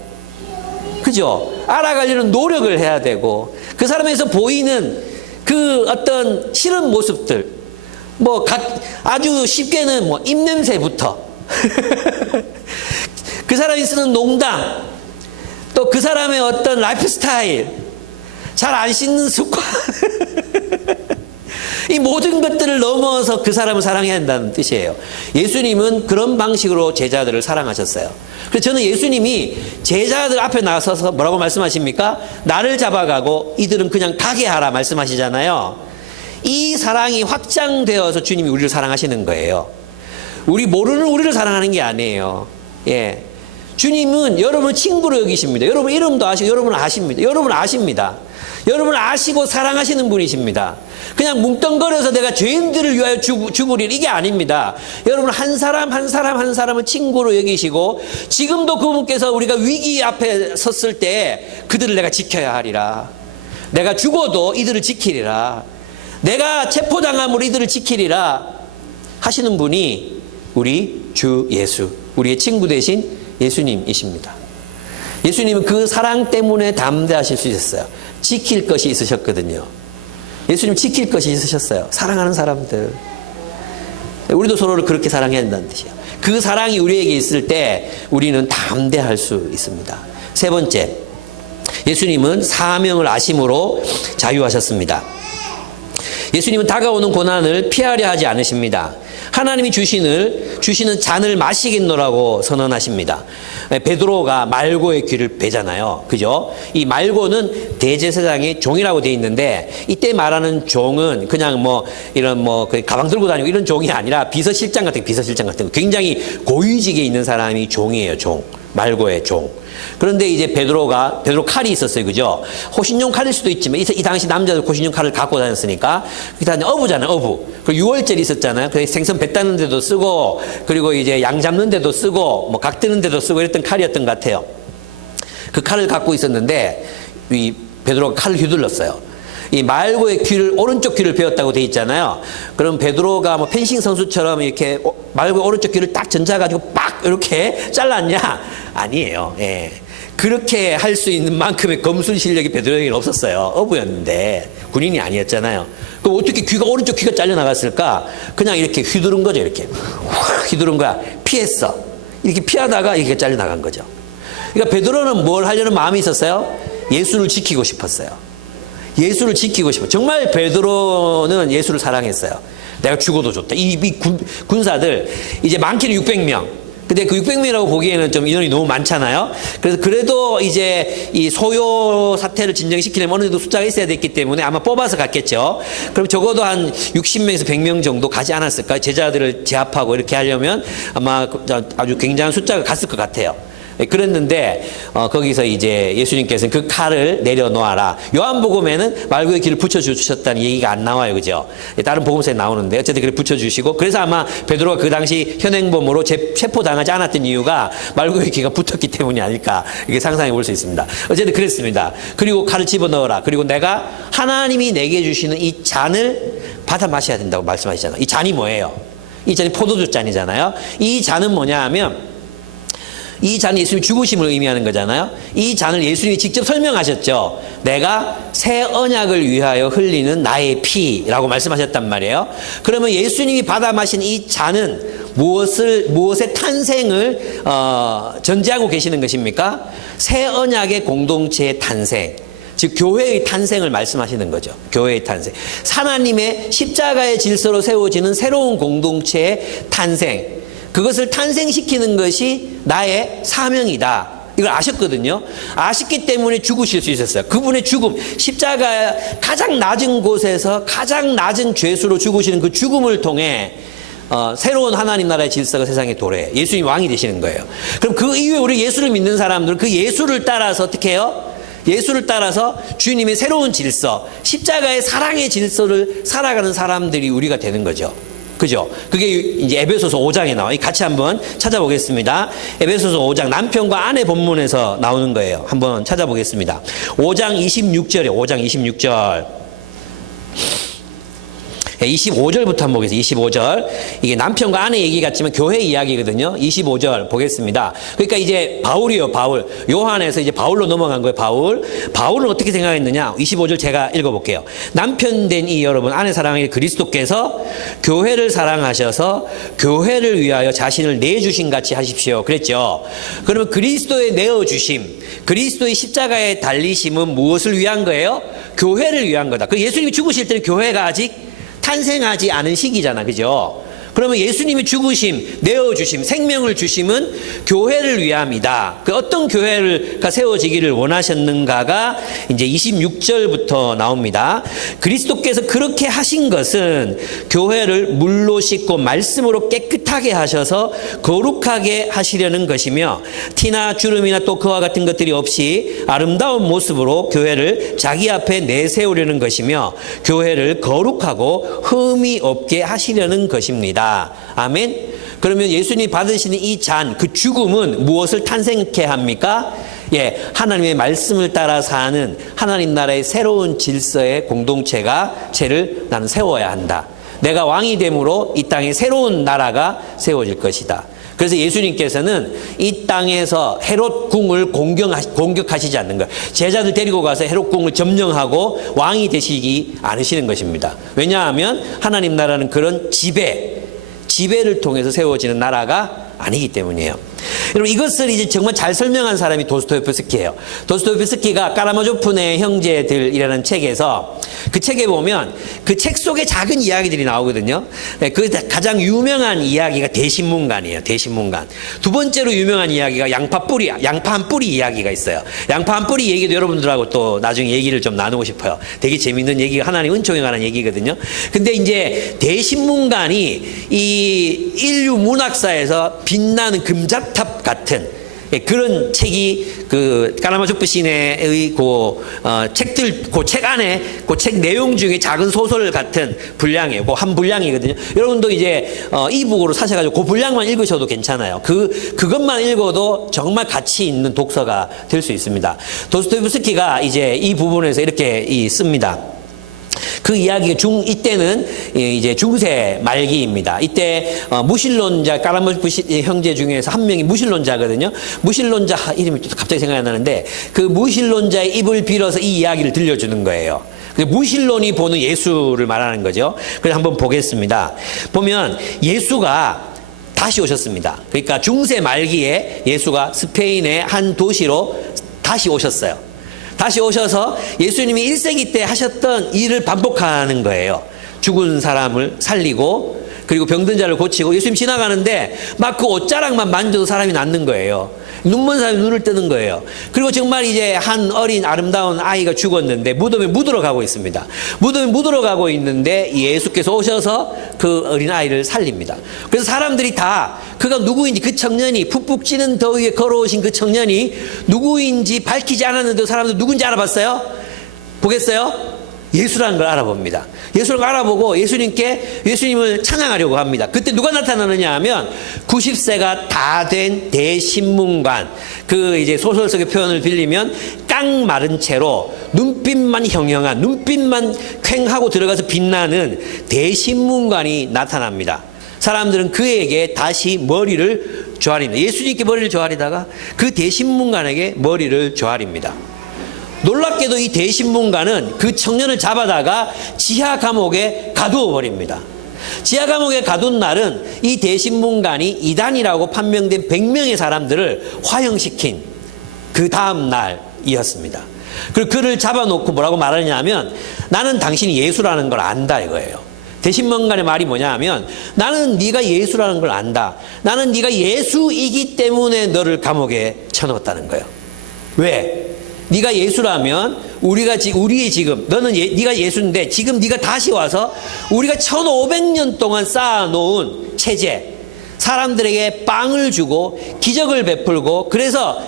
그죠? 알아가려는 노력을 해야 되고 그 사람에서 보이는 그 어떤 싫은 모습들, 아주 쉽게는 입냄새부터 그 사람이 쓰는 농담, 또 그 사람의 어떤 라이프 스타일, 잘 안 씻는 습관 이 모든 것들을 넘어서 그 사람을 사랑해야 한다는 뜻이에요. 예수님은 그런 방식으로 제자들을 사랑하셨어요. 그래서 저는 예수님이 제자들 앞에 나서서 뭐라고 말씀하십니까? 나를 잡아가고 이들은 그냥 가게 하라 말씀하시잖아요. 이 사랑이 확장되어서 주님이 우리를 사랑하시는 거예요. 우리 모르는 우리를 사랑하는 게 아니에요. 예. 주님은 여러분을 친구로 여기십니다. 여러분 이름도 아시고 여러분을 아십니다. 여러분을 아십니다. 여러분을 아시고 사랑하시는 분이십니다. 그냥 뭉뚱거려서 내가 죄인들을 위하여 죽으리라 이게 아닙니다. 여러분 한 사람 한 사람을 친구로 여기시고, 지금도 그분께서 우리가 위기 앞에 섰을 때 그들을 내가 지켜야 하리라, 내가 죽어도 이들을 지키리라, 내가 체포당함으로 이들을 지키리라 하시는 분이 우리 주 예수 우리의 친구 대신 예수님이십니다. 예수님은 그 사랑 때문에 담대하실 수 있었어요. 지킬 것이 있으셨거든요. 예수님 지킬 것이 있으셨어요. 사랑하는 사람들. 우리도 서로를 그렇게 사랑해야 한다는 뜻이에요. 그 사랑이 우리에게 있을 때 우리는 담대할 수 있습니다. 세 번째, 예수님은 사명을 아심으로 자유하셨습니다. 예수님은 다가오는 고난을 피하려 하지 않으십니다. 하나님이 주시는 잔을 마시겠노라고 선언하십니다. 베드로가 말고의 귀를 베잖아요. 그죠? 이 말고는 대제사장의 종이라고 되어 있는데, 이때 말하는 종은 그냥 이런 가방 들고 다니고 이런 종이 아니라 비서실장 같은 거. 굉장히 고위직에 있는 사람이 종이에요, 종. 말고의 종. 그런데 이제 베드로 칼이 있었어요. 그죠? 호신용 칼일 수도 있지만, 이 당시 남자들 호신용 칼을 갖고 다녔으니까, 그다음에 어부잖아요, 어부. 그리고 유월절이 있었잖아요. 그래서 생선 배 따는 데도 쓰고, 그리고 이제 양 잡는 데도 쓰고, 각 뜨는 데도 쓰고 이랬던 칼이었던 것 같아요. 그 칼을 갖고 있었는데, 이 베드로가 칼을 휘둘렀어요. 이 말고의 귀를, 오른쪽 귀를 베었다고 돼 있잖아요. 그럼 베드로가 펜싱 선수처럼 이렇게 말고의 오른쪽 귀를 딱 전자가지고 빡 이렇게 잘랐냐? 아니에요. 예. 그렇게 할 수 있는 만큼의 검술 실력이 베드로에게는 없었어요. 어부였는데 군인이 아니었잖아요. 그럼 어떻게 오른쪽 귀가 잘려 나갔을까? 그냥 이렇게 휘두른 거죠. 이렇게 확 휘두른 거야. 피했어. 이렇게 피하다가 이렇게 잘려 나간 거죠. 그러니까 베드로는 뭘 하려는 마음이 있었어요? 예수를 지키고 싶었어요. 예수를 지키고 싶어. 정말 베드로는 예수를 사랑했어요. 내가 죽어도 좋다. 이 군사들 이제 많게는 600명. 근데 그 600명이라고 보기에는 좀 인원이 너무 많잖아요. 그래서 그래도 이제 이 소요 사태를 진정시키려면 어느 정도 숫자가 있어야 됐기 때문에 아마 뽑아서 갔겠죠. 그럼 적어도 한 60명에서 100명 정도 가지 않았을까요? 제자들을 제압하고 이렇게 하려면 아마 아주 굉장한 숫자가 갔을 것 같아요. 그랬는데 거기서 이제 예수님께서는 그 칼을 내려놓아라. 요한복음에는 말고의 귀를 붙여주셨다는 얘기가 안 나와요. 그죠? 다른 복음서에 나오는데 어쨌든 그렇게 붙여주시고, 그래서 아마 베드로가 그 당시 현행범으로 체포당하지 않았던 이유가 말고의 귀가 붙었기 때문이 아닐까, 이렇게 상상해 볼 수 있습니다. 어쨌든 그랬습니다. 그리고 칼을 집어넣어라. 그리고 내가 하나님이 내게 주시는 이 잔을 받아 마셔야 된다고 말씀하시잖아요. 이 잔이 뭐예요? 이 잔이 포도주 잔이잖아요. 이 잔은 뭐냐 하면, 이 잔은 예수님이 죽으심을 의미하는 거잖아요. 이 잔을 예수님이 직접 설명하셨죠. 내가 새 언약을 위하여 흘리는 나의 피라고 말씀하셨단 말이에요. 그러면 예수님이 받아 마신 이 잔은 무엇의 탄생을 전제하고 계시는 것입니까? 새 언약의 공동체의 탄생. 즉 교회의 탄생을 말씀하시는 거죠. 교회의 탄생. 하나님의 십자가의 질서로 세워지는 새로운 공동체의 탄생. 그것을 탄생시키는 것이 나의 사명이다. 이걸 아셨거든요. 아셨기 때문에 죽으실 수 있었어요. 그분의 죽음, 십자가 가장 낮은 곳에서 가장 낮은 죄수로 죽으시는 그 죽음을 통해 새로운 하나님 나라의 질서가 세상에 도래. 예수님이 왕이 되시는 거예요. 그럼 그 이후에 우리 예수를 믿는 사람들은 그 예수를 따라서 어떻게 해요? 예수를 따라서 주님의 새로운 질서, 십자가의 사랑의 질서를 살아가는 사람들이 우리가 되는 거죠. 그죠? 그게 이제 에베소서 5장에 나와요. 같이 한번 찾아보겠습니다. 에베소서 5장, 남편과 아내 본문에서 나오는 거예요. 한번 찾아보겠습니다. 5장 26절에 5장 26절. 25절부터 한번 보겠습니다. 25절. 이게 남편과 아내 얘기 같지만 교회 이야기거든요. 25절 보겠습니다. 그러니까 이제 바울이요, 바울. 요한에서 이제 바울로 넘어간 거예요, 바울. 바울은 어떻게 생각했느냐? 25절 제가 읽어볼게요. 남편 된 이 여러분, 아내 사랑하는 그리스도께서 교회를 사랑하셔서 교회를 위하여 자신을 내주신 같이 하십시오. 그랬죠. 그러면 그리스도의 내어주심, 그리스도의 십자가에 달리심은 무엇을 위한 거예요? 교회를 위한 거다. 그 예수님이 죽으실 때는 교회가 아직 탄생하지 않은 시기잖아. 그죠? 그러면 예수님이 죽으심, 내어주심, 생명을 주심은 교회를 위함이다. 그 어떤 교회가 세워지기를 원하셨는가가 이제 26절부터 나옵니다. 그리스도께서 그렇게 하신 것은 교회를 물로 씻고 말씀으로 깨끗하게 하셔서 거룩하게 하시려는 것이며, 티나 주름이나 또 그와 같은 것들이 없이 아름다운 모습으로 교회를 자기 앞에 내세우려는 것이며, 교회를 거룩하고 흠이 없게 하시려는 것입니다. 아멘. 그러면 예수님이 받으시는 이 잔, 그 죽음은 무엇을 탄생케 합니까? 하나님의 말씀을 따라 사는 하나님 나라의 새로운 질서의 공동체가 쟤를 나는 세워야 한다. 내가 왕이 됨으로 이 땅에 새로운 나라가 세워질 것이다. 그래서 예수님께서는 이 땅에서 헤롯 궁을 공격하시지 않는 거예요. 제자들 데리고 가서 헤롯 궁을 점령하고 왕이 되시기 않으시는 것입니다. 왜냐하면 하나님 나라는 그런 지배를 통해서 세워지는 나라가 아니기 때문이에요. 여러분, 이것을 이제 정말 잘 설명한 사람이 도스토옙스키예요. 도스토옙스키가 까라마조프네 형제들이라는 책에서, 그 책에 보면 그 책 속에 작은 이야기들이 나오거든요. 그 가장 유명한 이야기가 대신문간이에요. 대신문간. 두 번째로 유명한 이야기가 양파 한 뿌리 이야기가 있어요. 양파 한 뿌리 얘기도 여러분들하고 또 나중에 얘기를 좀 나누고 싶어요. 되게 재밌는 얘기가, 하나님 은총에 관한 얘기거든요. 근데 이제 대신문간이 이 인류 문학사에서 빛나는 금자탑 같은 그런 책이 그 까라마조프 시내의 책들, 그 책 안에 그 책 내용 중에 작은 소설 같은 분량이에요. 그 한 분량이거든요. 여러분도 이제 이북으로 사셔가지고 그 분량만 읽으셔도 괜찮아요. 그것만 읽어도 정말 가치 있는 독서가 될 수 있습니다. 도스토옙스키가 이제 이 부분에서 이렇게 씁니다. 그 이야기가 이때는 이제 중세 말기입니다. 이때 무신론자 까라마조프 형제 중에서 한 명이 무신론자거든요. 무신론자 이름이 갑자기 생각이 안 나는데, 그 무신론자의 입을 빌어서 이 이야기를 들려주는 거예요. 무신론이 보는 예수를 말하는 거죠. 그래서 한번 보겠습니다. 보면 예수가 다시 오셨습니다. 그러니까 중세 말기에 예수가 스페인의 한 도시로 다시 오셨어요. 다시 오셔서 예수님이 1세기 때 하셨던 일을 반복하는 거예요. 죽은 사람을 살리고, 그리고 병든 자를 고치고, 예수님 지나가는데 막 그 옷자락만 만져도 사람이 낫는 거예요. 눈먼 사람이 눈을 뜨는 거예요. 그리고 정말 이제 한 어린 아름다운 아이가 죽었는데 무덤에 묻으러 가고 있습니다. 무덤에 묻으러 가고 있는데 예수께서 오셔서 그 어린 아이를 살립니다. 그래서 사람들이 다 그가 누구인지, 그 청년이 푹푹 찌는 더위에 걸어오신 그 청년이 누구인지 밝히지 않았는데 사람들 누군지 알아봤어요? 보겠어요? 예수라는 걸 알아봅니다. 예수를 알아보고 예수님을 찬양하려고 합니다. 그때 누가 나타나느냐 하면 90세가 다 된 대신문관, 그 이제 소설 속의 표현을 빌리면 깡마른 채로 눈빛만 형형한, 눈빛만 퀭하고 들어가서 빛나는 대신문관이 나타납니다. 사람들은 그에게 다시 머리를 조아립니다. 예수님께 머리를 조아리다가 그 대신문관에게 머리를 조아립니다. 놀랍게도 이 대신문관은 그 청년을 잡아다가 지하 감옥에 가두어 버립니다. 지하 감옥에 가둔 날은 이 대신문관이 이단이라고 판명된 100명의 사람들을 화형시킨 그 다음 날이었습니다. 그리고 그를 잡아놓고 뭐라고 말하냐면, 나는 당신이 예수라는 걸 안다 이거예요. 대신문관의 말이 뭐냐 하면, 나는 네가 예수라는 걸 안다. 나는 네가 예수이기 때문에 너를 감옥에 쳐넣었다는 거예요. 왜? 네가 예수라면 우리의 지금 네가 예수인데 지금 네가 다시 와서 우리가 1500년 동안 쌓아놓은 체제, 사람들에게 빵을 주고 기적을 베풀고, 그래서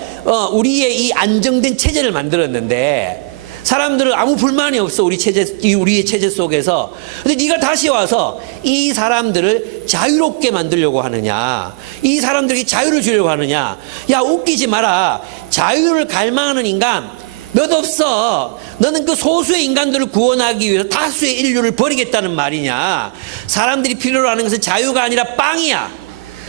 우리의 이 안정된 체제를 만들었는데 사람들은 아무 불만이 없어, 우리의 체제 속에서. 근데 네가 다시 와서 이 사람들을 자유롭게 만들려고 하느냐, 이 사람들에게 자유를 주려고 하느냐. 야, 웃기지 마라. 자유를 갈망하는 인간 몇 없어. 너는 그 소수의 인간들을 구원하기 위해서 다수의 인류를 버리겠다는 말이냐. 사람들이 필요로 하는 것은 자유가 아니라 빵이야.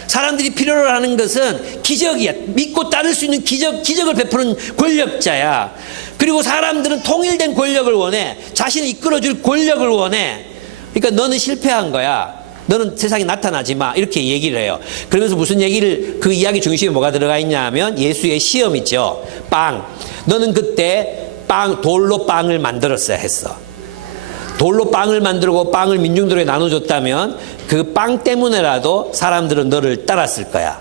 사람들이 필요로 하는 것은 기적이야. 믿고 따를 수 있는 기적을 베푸는 권력자야. 그리고 사람들은 통일된 권력을 원해. 자신을 이끌어줄 권력을 원해. 그러니까 너는 실패한 거야. 너는 세상에 나타나지 마. 이렇게 얘기를 해요. 그러면서 무슨 얘기를, 그 이야기 중심에 뭐가 들어가 있냐 하면 예수의 시험 있죠. 빵. 너는 그때 돌로 빵을 만들었어야 했어. 돌로 빵을 만들고 빵을 민중들에게 나눠줬다면 그 빵 때문에라도 사람들은 너를 따랐을 거야.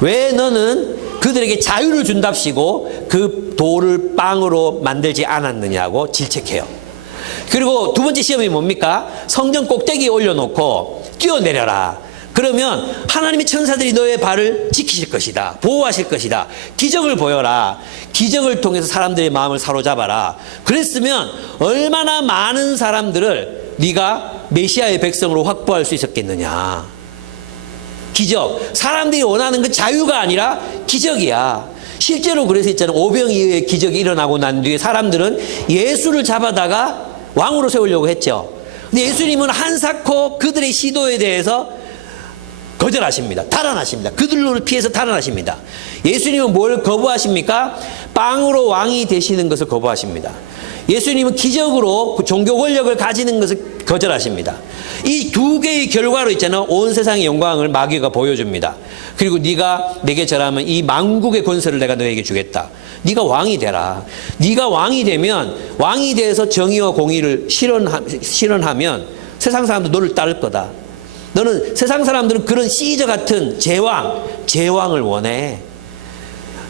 왜 너는 그들에게 자유를 준답시고 그 돌을 빵으로 만들지 않았느냐고 질책해요. 그리고 두 번째 시험이 뭡니까? 성전 꼭대기에 올려놓고 뛰어내려라. 그러면 하나님의 천사들이 너의 발을 지키실 것이다. 보호하실 것이다. 기적을 보여라. 기적을 통해서 사람들의 마음을 사로잡아라. 그랬으면 얼마나 많은 사람들을 네가 메시아의 백성으로 확보할 수 있었겠느냐. 기적. 사람들이 원하는 건 자유가 아니라 기적이야. 실제로 그래서 있잖아요. 오병이어의 기적이 일어나고 난 뒤에 사람들은 예수를 잡아다가 왕으로 세우려고 했죠. 근데 예수님은 한사코 그들의 시도에 대해서 거절하십니다. 달아나십니다. 그들을 피해서 달아나십니다. 예수님은 뭘 거부하십니까? 빵으로 왕이 되시는 것을 거부하십니다. 예수님은 기적으로 그 종교 권력을 가지는 것을 거절하십니다. 이 두 개의 결과로 있잖아요. 온 세상의 영광을 마귀가 보여줍니다. 그리고 네가 내게 절하면 이 만국의 권세를 내가 너에게 주겠다. 네가 왕이 되라. 네가 왕이 되면, 왕이 돼서 정의와 공의를 실현하면 세상 사람도 너를 따를 거다. 너는, 세상 사람들은 그런 시저 같은 제왕을 원해.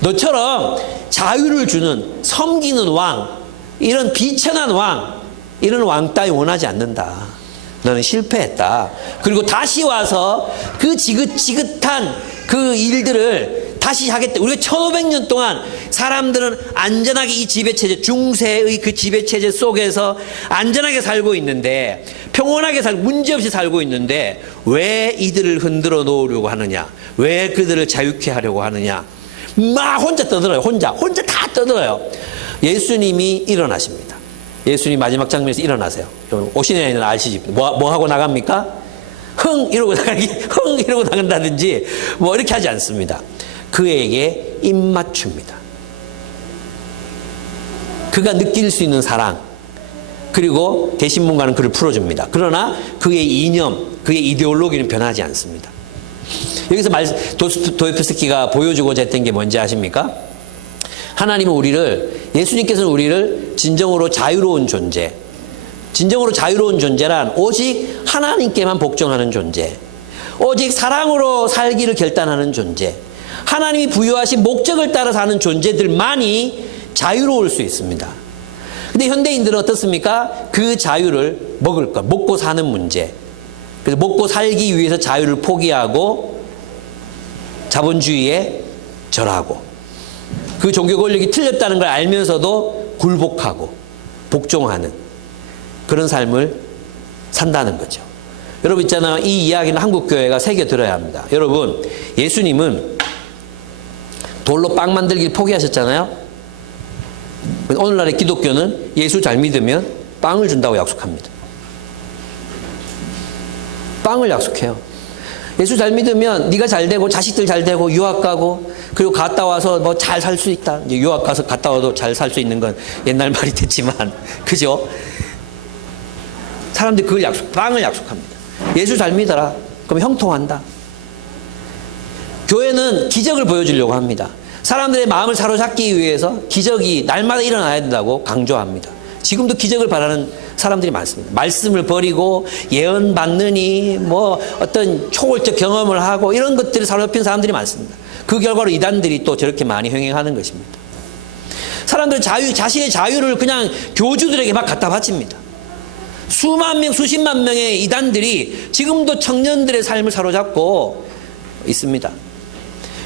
너처럼 자유를 주는, 섬기는 왕, 이런 비천한 왕, 이런 왕 따위 원하지 않는다. 너는 실패했다. 그리고 다시 와서 그 지긋지긋한 그 일들을 다시 하겠다. 우리가 1500년 동안 사람들은 안전하게 이 지배체제, 중세의 그 지배체제 속에서 안전하게 살고 있는데, 평온하게 문제없이 살고 있는데, 왜 이들을 흔들어 놓으려고 하느냐? 왜 그들을 자유케 하려고 하느냐? 막 혼자 떠들어요. 혼자 다 떠들어요. 예수님이 일어나십니다. 예수님 마지막 장면에서 일어나세요. 오시는 애는 아시지? 뭐 하고 나갑니까? 흥! 이러고 나간다든지 뭐 이렇게 하지 않습니다. 그에게 입맞춥니다. 그가 느낄 수 있는 사랑, 그리고 대신문과는 그를 풀어줍니다. 그러나 그의 이념, 그의 이데올로기는 변하지 않습니다. 여기서 도stoyevsky가 보여주고자 했던 게 뭔지 아십니까? 예수님께서는 우리를 진정으로 자유로운 존재란 오직 하나님께만 복종하는 존재, 오직 사랑으로 살기를 결단하는 존재, 하나님이 부여하신 목적을 따라 사는 존재들만이 자유로울 수 있습니다. 근데 현대인들은 어떻습니까? 그 자유를 먹고 사는 문제. 그래서 먹고 살기 위해서 자유를 포기하고 자본주의에 절하고, 그 종교 권력이 틀렸다는 걸 알면서도 굴복하고 복종하는 그런 삶을 산다는 거죠. 여러분 있잖아요. 이 이야기는 한국교회가 새겨들어야 합니다. 여러분, 예수님은 돌로 빵 만들기를 포기하셨잖아요. 오늘날의 기독교는 예수 잘 믿으면 빵을 준다고 약속합니다. 빵을 약속해요. 예수 잘 믿으면 네가 잘 되고 자식들 잘 되고 유학 가고, 그리고 갔다 와서 뭐 잘 살 수 있다. 유학 가서 갔다 와도 잘 살 수 있는 건 옛날 말이 됐지만, 그죠? 사람들이 빵을 약속합니다. 예수 잘 믿어라. 그럼 형통한다. 교회는 기적을 보여주려고 합니다. 사람들의 마음을 사로잡기 위해서 기적이 날마다 일어나야 된다고 강조합니다. 지금도 기적을 바라는 사람들이 많습니다. 말씀을 버리고 예언 받느니 뭐 어떤 초월적 경험을 하고 이런 것들을 사로잡힌 사람들이 많습니다. 그 결과로 이단들이 또 저렇게 많이 횡행하는 것입니다. 사람들은 자신의 자유를 그냥 교주들에게 막 갖다 바칩니다. 수만 명, 수십만 명의 이단들이 지금도 청년들의 삶을 사로잡고 있습니다.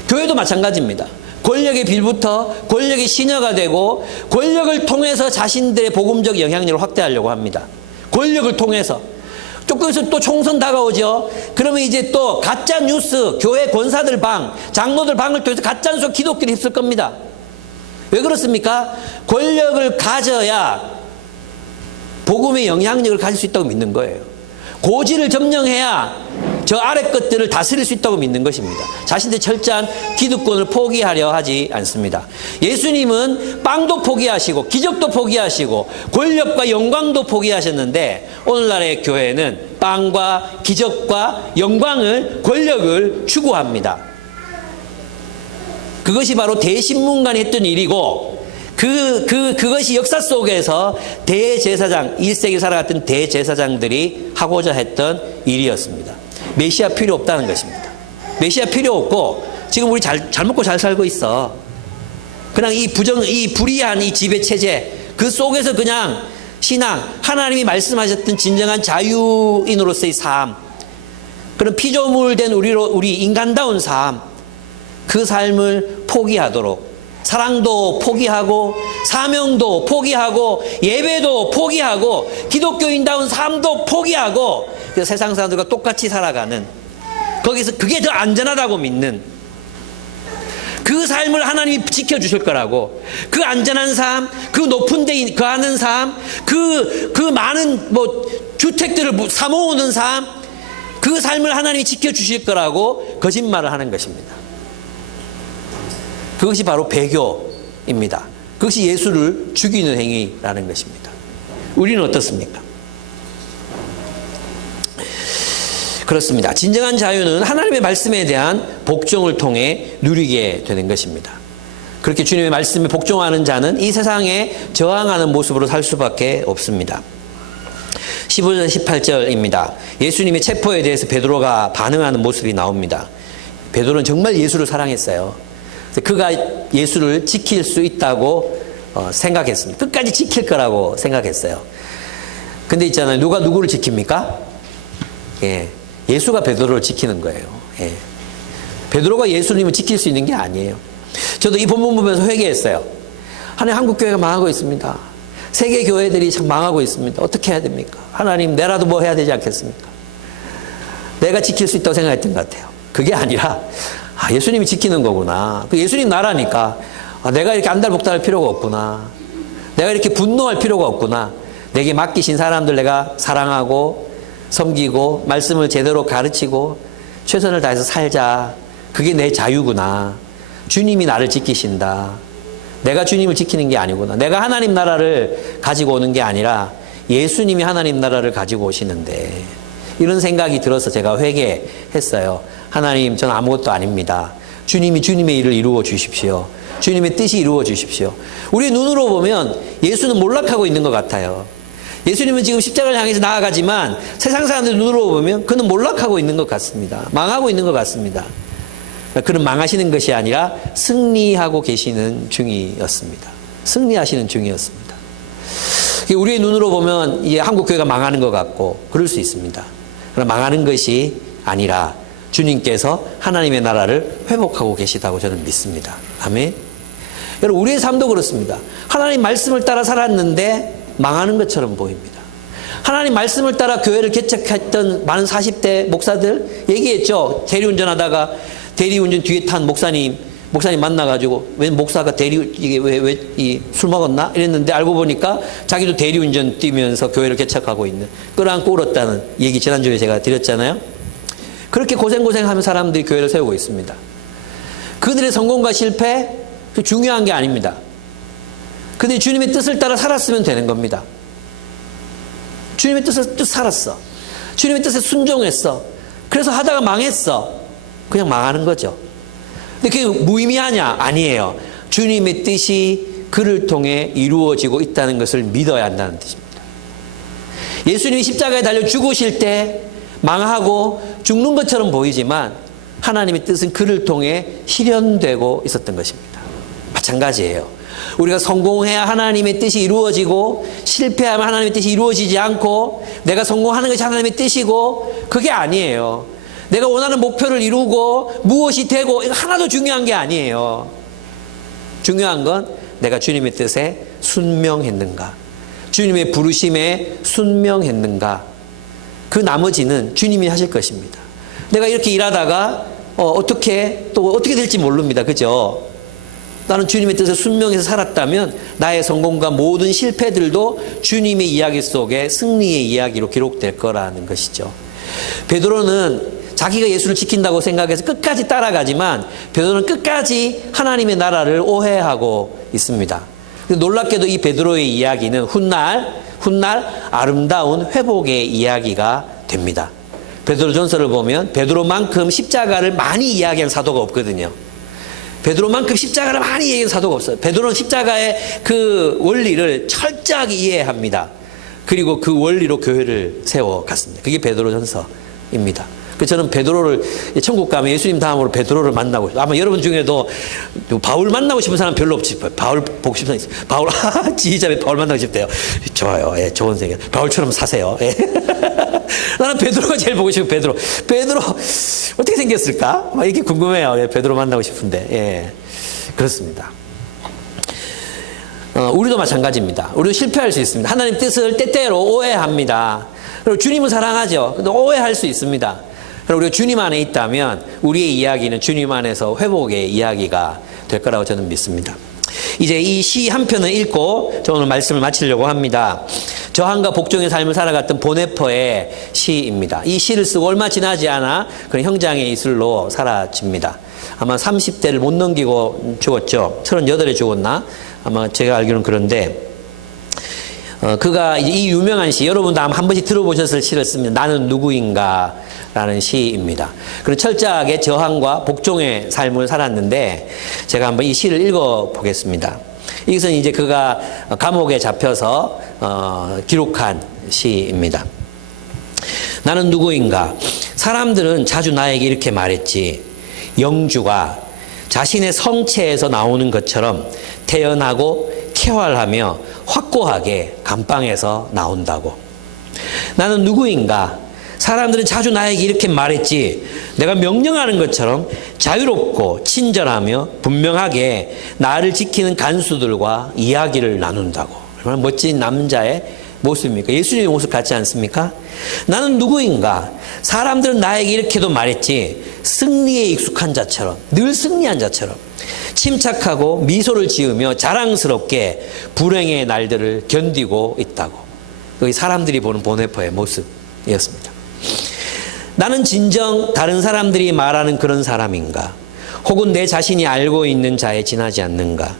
교회도 마찬가지입니다. 권력의 빌부터 권력의 시녀가 되고, 권력을 통해서 자신들의 복음적 영향력을 확대하려고 합니다. 권력을 통해서. 조금에서 또 총선 다가오죠. 그러면 이제 또 가짜 뉴스, 교회 권사들 방, 장로들 방을 통해서 가짜 뉴스 기독교를 휩쓸 겁니다. 왜 그렇습니까? 권력을 가져야 복음의 영향력을 가질 수 있다고 믿는 거예요. 고지를 점령해야 저 아래 것들을 다스릴 수 있다고 믿는 것입니다. 자신들의 철저한 기득권을 포기하려 하지 않습니다. 예수님은 빵도 포기하시고 기적도 포기하시고 권력과 영광도 포기하셨는데, 오늘날의 교회는 빵과 기적과 영광을, 권력을 추구합니다. 그것이 바로 대신문관이 했던 일이고, 그것이 역사 속에서 대제사장, 1세기 살아갔던 대제사장들이 하고자 했던 일이었습니다. 메시아 필요 없다는 것입니다. 메시아 필요 없고, 지금 우리 잘 먹고 잘 살고 있어. 그냥 이 불의한 이 지배체제, 그 속에서 그냥 신앙, 하나님이 말씀하셨던 진정한 자유인으로서의 삶, 그런 피조물된 우리 인간다운 삶, 그 삶을 포기하도록, 사랑도 포기하고 사명도 포기하고 예배도 포기하고 기독교인다운 삶도 포기하고, 그래서 세상 사람들과 똑같이 살아가는, 거기서 그게 더 안전하다고 믿는 그 삶을 하나님이 지켜주실 거라고, 그 안전한 삶, 그 높은 데 거하는 삶, 그 많은 뭐 주택들을 사모으는 삶, 그 삶을 하나님이 지켜주실 거라고 거짓말을 하는 것입니다. 그것이 바로 배교입니다. 그것이 예수를 죽이는 행위라는 것입니다. 우리는 어떻습니까? 그렇습니다. 진정한 자유는 하나님의 말씀에 대한 복종을 통해 누리게 되는 것입니다. 그렇게 주님의 말씀에 복종하는 자는 이 세상에 저항하는 모습으로 살 수밖에 없습니다. 15절 18절입니다. 예수님의 체포에 대해서 베드로가 반응하는 모습이 나옵니다. 베드로는 정말 예수를 사랑했어요. 그가 예수를 지킬 수 있다고 생각했습니다. 끝까지 지킬 거라고 생각했어요. 근데 있잖아요. 누가 누구를 지킵니까? 예, 예수가 베드로를 지키는 거예요. 예. 베드로가 예수님을 지킬 수 있는 게 아니에요. 저도 이 본문 보면서 회개했어요. 하나님, 한국 교회가 망하고 있습니다. 세계 교회들이 참 망하고 있습니다. 어떻게 해야 됩니까? 하나님, 내라도 뭐 해야 되지 않겠습니까? 내가 지킬 수 있다고 생각했던 것 같아요. 그게 아니라 예수님이 지키는 거구나. 예수님 나라니까 내가 이렇게 안달복달할 필요가 없구나. 내가 이렇게 분노할 필요가 없구나. 내게 맡기신 사람들 내가 사랑하고 섬기고 말씀을 제대로 가르치고 최선을 다해서 살자. 그게 내 자유구나. 주님이 나를 지키신다. 내가 주님을 지키는 게 아니구나. 내가 하나님 나라를 가지고 오는 게 아니라 예수님이 하나님 나라를 가지고 오시는데, 이런 생각이 들어서 제가 회개했어요. 하나님, 저는 아무것도 아닙니다. 주님이 주님의 일을 이루어 주십시오. 주님의 뜻이 이루어 주십시오. 우리 눈으로 보면 예수는 몰락하고 있는 것 같아요. 예수님은 지금 십자가를 향해서 나아가지만 세상 사람들 눈으로 보면 그는 몰락하고 있는 것 같습니다. 망하고 있는 것 같습니다. 그는 망하시는 것이 아니라 승리하고 계시는 중이었습니다. 승리하시는 중이었습니다. 우리의 눈으로 보면 이제 한국 교회가 망하는 것 같고 그럴 수 있습니다. 그러나 망하는 것이 아니라 주님께서 하나님의 나라를 회복하고 계시다고 저는 믿습니다. 아멘. 여러분, 우리의 삶도 그렇습니다. 하나님 말씀을 따라 살았는데 망하는 것처럼 보입니다. 하나님 말씀을 따라 교회를 개척했던 많은 40대 목사들 얘기했죠. 대리운전하다가 대리운전 뒤에 탄 목사님 만나가지고, 왜 목사가 술 먹었나? 이랬는데 알고 보니까 자기도 대리운전 뛰면서 교회를 개척하고 있는, 끌어안고 울었다는 얘기 지난주에 제가 드렸잖아요. 그렇게 고생하면 사람들이 교회를 세우고 있습니다. 그들의 성공과 실패, 중요한 게 아닙니다. 그들이 주님의 뜻을 따라 살았으면 되는 겁니다. 주님의 뜻을 살았어. 주님의 뜻에 순종했어. 그래서 하다가 망했어. 그냥 망하는 거죠. 근데 그게 무의미하냐? 아니에요. 주님의 뜻이 그를 통해 이루어지고 있다는 것을 믿어야 한다는 뜻입니다. 예수님이 십자가에 달려 죽으실 때 망하고 죽는 것처럼 보이지만 하나님의 뜻은 그를 통해 실현되고 있었던 것입니다. 마찬가지예요. 우리가 성공해야 하나님의 뜻이 이루어지고 실패하면 하나님의 뜻이 이루어지지 않고, 내가 성공하는 것이 하나님의 뜻이고, 그게 아니에요. 내가 원하는 목표를 이루고 무엇이 되고, 이거 하나도 중요한 게 아니에요. 중요한 건 내가 주님의 뜻에 순명했는가, 주님의 부르심에 순명했는가. 그 나머지는 주님이 하실 것입니다. 내가 이렇게 일하다가 어떻게 될지 모릅니다. 그죠? 나는 주님의 뜻에 순명해서 살았다면 나의 성공과 모든 실패들도 주님의 이야기 속에 승리의 이야기로 기록될 거라는 것이죠. 베드로는 자기가 예수를 지킨다고 생각해서 끝까지 따라가지만 베드로는 끝까지 하나님의 나라를 오해하고 있습니다. 놀랍게도 이 베드로의 이야기는 훗날 아름다운 회복의 이야기가 됩니다. 베드로전서를 보면 베드로만큼 십자가를 많이 이야기한 사도가 없거든요. 베드로만큼 십자가를 많이 얘기한 사도가 없어요. 베드로는 십자가의 그 원리를 철저하게 이해합니다. 그리고 그 원리로 교회를 세워갔습니다. 그게 베드로전서입니다. 그래서 저는 베드로를, 천국 가면 예수님 다음으로 베드로를 만나고 싶어요. 아마 여러분 중에도 바울 만나고 싶은 사람 별로 없지. 바울 보고 싶은 사람 있어요. 바울, 지휘자에 바울 만나고 싶대요. 좋아요. 예, 좋은 생각. 바울처럼 사세요. 예. 나는 베드로가 제일 보고 싶어요. 베드로 어떻게 생겼을까? 막 이렇게 궁금해요. 예, 베드로 만나고 싶은데. 예, 그렇습니다. 우리도 마찬가지입니다. 우리도 실패할 수 있습니다. 하나님 뜻을 때때로 오해합니다. 그리고 주님은 사랑하죠. 근데 오해할 수 있습니다. 그리고 우리가 주님 안에 있다면 우리의 이야기는 주님 안에서 회복의 이야기가 될 거라고 저는 믿습니다. 이제 이 시 한 편을 읽고 저 오늘 말씀을 마치려고 합니다. 저항과 복종의 삶을 살아갔던 보네퍼의 시입니다. 이 시를 쓰고 얼마 지나지 않아 그런 형장의 이슬로 사라집니다. 아마 30대를 못 넘기고 죽었죠. 38에 죽었나? 아마 제가 알기로는 그런데 그가 이 유명한 시, 여러분도 아마 한 번씩 들어보셨을 시를 씁니다. 나는 누구인가 라는 시입니다. 그리고 철저하게 저항과 복종의 삶을 살았는데 제가 한번 이 시를 읽어보겠습니다. 이것은 이제 그가 감옥에 잡혀서 기록한 시입니다. 나는 누구인가? 사람들은 자주 나에게 이렇게 말했지. 영주가 자신의 성체에서 나오는 것처럼 태연하고 쾌활하며 확고하게 감방에서 나온다고. 나는 누구인가? 사람들은 자주 나에게 이렇게 말했지. 내가 명령하는 것처럼 자유롭고 친절하며 분명하게 나를 지키는 간수들과 이야기를 나눈다고. 얼마나 멋진 남자의 모습입니까? 예수님의 모습 같지 않습니까? 나는 누구인가? 사람들은 나에게 이렇게도 말했지. 승리에 익숙한 자처럼, 늘 승리한 자처럼 침착하고 미소를 지으며 자랑스럽게 불행의 날들을 견디고 있다고. 여기 사람들이 보는 보네퍼의 모습이었습니다. 나는 진정 다른 사람들이 말하는 그런 사람인가? 혹은 내 자신이 알고 있는 자에 지나지 않는가?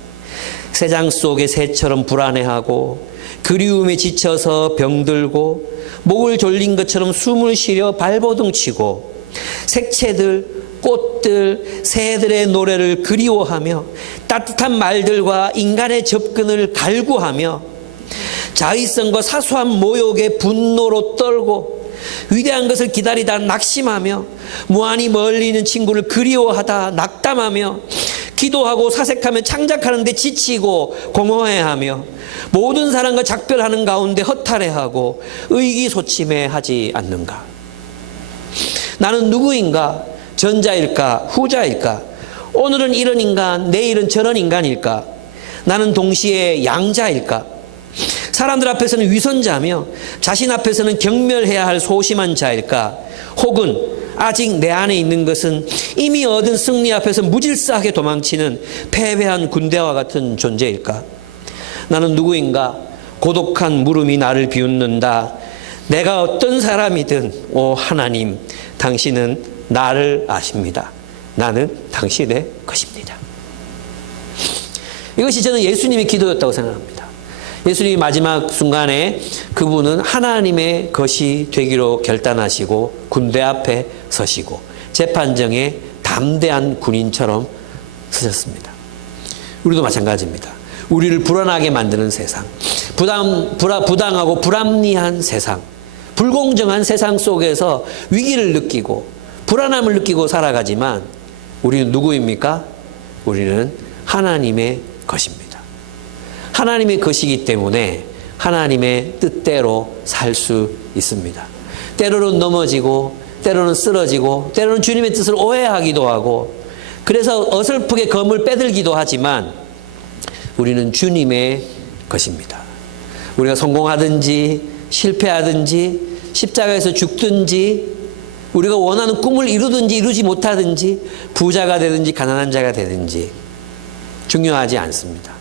새장 속의 새처럼 불안해하고 그리움에 지쳐서 병들고 목을 졸린 것처럼 숨을 쉬려 발버둥 치고 색채들, 꽃들, 새들의 노래를 그리워하며 따뜻한 말들과 인간의 접근을 갈구하며 자의성과 사소한 모욕에 분노로 떨고 위대한 것을 기다리다 낙심하며 무한히 멀리 있는 친구를 그리워하다 낙담하며 기도하고 사색하며 창작하는데 지치고 공허해하며 모든 사람과 작별하는 가운데 허탈해하고 의기소침해하지 않는가? 나는 누구인가? 전자일까? 후자일까? 오늘은 이런 인간, 내일은 저런 인간일까? 나는 동시에 양자일까? 사람들 앞에서는 위선자며 자신 앞에서는 경멸해야 할 소심한 자일까? 혹은 아직 내 안에 있는 것은 이미 얻은 승리 앞에서 무질서하게 도망치는 패배한 군대와 같은 존재일까? 나는 누구인가? 고독한 물음이 나를 비웃는다. 내가 어떤 사람이든 오 하나님, 당신은 나를 아십니다. 나는 당신의 것입니다. 이것이 저는 예수님의 기도였다고 생각합니다. 예수님이 마지막 순간에 그분은 하나님의 것이 되기로 결단하시고 군대 앞에 서시고 재판정에 담대한 군인처럼 서셨습니다. 우리도 마찬가지입니다. 우리를 불안하게 만드는 세상, 부당하고 불합리한 세상, 불공정한 세상 속에서 위기를 느끼고 불안함을 느끼고 살아가지만 우리는 누구입니까? 우리는 하나님의 것입니다. 하나님의 것이기 때문에 하나님의 뜻대로 살 수 있습니다. 때로는 넘어지고 때로는 쓰러지고 때로는 주님의 뜻을 오해하기도 하고 그래서 어설프게 검을 빼들기도 하지만 우리는 주님의 것입니다. 우리가 성공하든지 실패하든지 십자가에서 죽든지 우리가 원하는 꿈을 이루든지 이루지 못하든지 부자가 되든지 가난한 자가 되든지 중요하지 않습니다.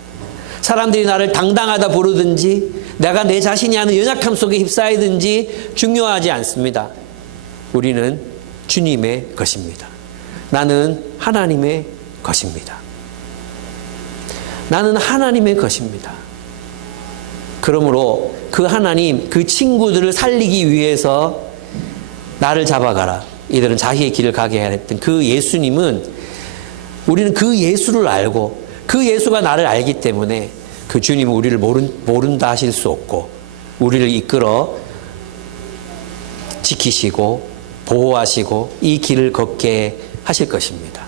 사람들이 나를 당당하다 부르든지 내가 내 자신이 하는 연약함 속에 휩싸이든지 중요하지 않습니다. 우리는 주님의 것입니다. 나는 하나님의 것입니다. 나는 하나님의 것입니다. 그러므로 그 하나님, 그 친구들을 살리기 위해서 나를 잡아가라. 이들은 자기의 길을 가게 해야 했던 그 예수님은 우리는 그 예수를 알고 그 예수가 나를 알기 때문에 그 주님은 우리를 모른다 하실 수 없고 우리를 이끌어 지키시고 보호하시고 이 길을 걷게 하실 것입니다.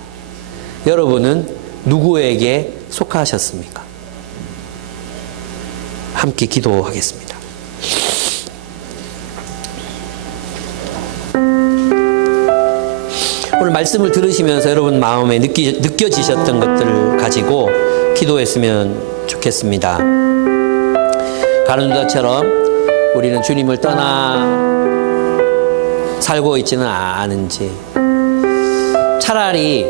여러분은 누구에게 속하셨습니까? 함께 기도하겠습니다. 오늘 말씀을 들으시면서 여러분 마음에 느껴지셨던 것들을 가지고 기도했으면 좋겠습니다. 가룟유다처럼 우리는 주님을 떠나 살고 있지는 않은지 차라리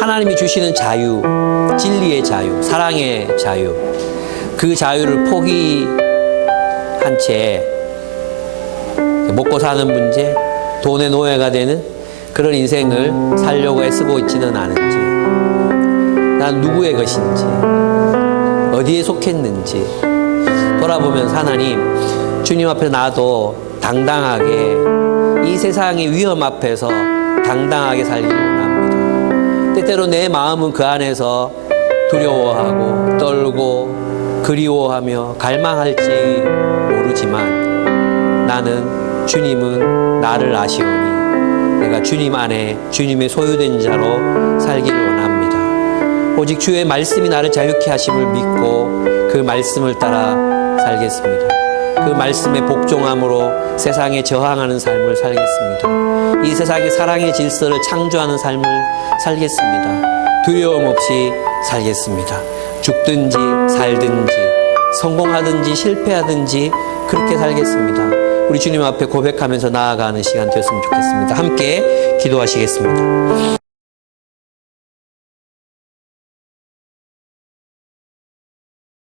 하나님이 주시는 자유, 진리의 자유, 사랑의 자유 그 자유를 포기하지 한 채 먹고 사는 문제, 돈의 노예가 되는 그런 인생을 살려고 애쓰고 있지는 않은지, 난 누구의 것인지, 어디에 속했는지 돌아보면서 하나님, 주님 앞에 나도 당당하게 이 세상의 위험 앞에서 당당하게 살기를 원합니다. 때때로 내 마음은 그 안에서 두려워하고 떨고 그리워하며 갈망할지 모르지만 나는 주님은 나를 아시오니 내가 주님 안에 주님의 소유된 자로 살기를 원합니다. 오직 주의 말씀이 나를 자유케 하심을 믿고 그 말씀을 따라 살겠습니다. 그 말씀에 복종함으로 세상에 저항하는 삶을 살겠습니다. 이 세상의 사랑의 질서를 창조하는 삶을 살겠습니다. 두려움 없이 살겠습니다. 죽든지 살든지 성공하든지 실패하든지 그렇게 살겠습니다. 우리 주님 앞에 고백하면서 나아가는 시간 되었으면 좋겠습니다. 함께 기도하시겠습니다.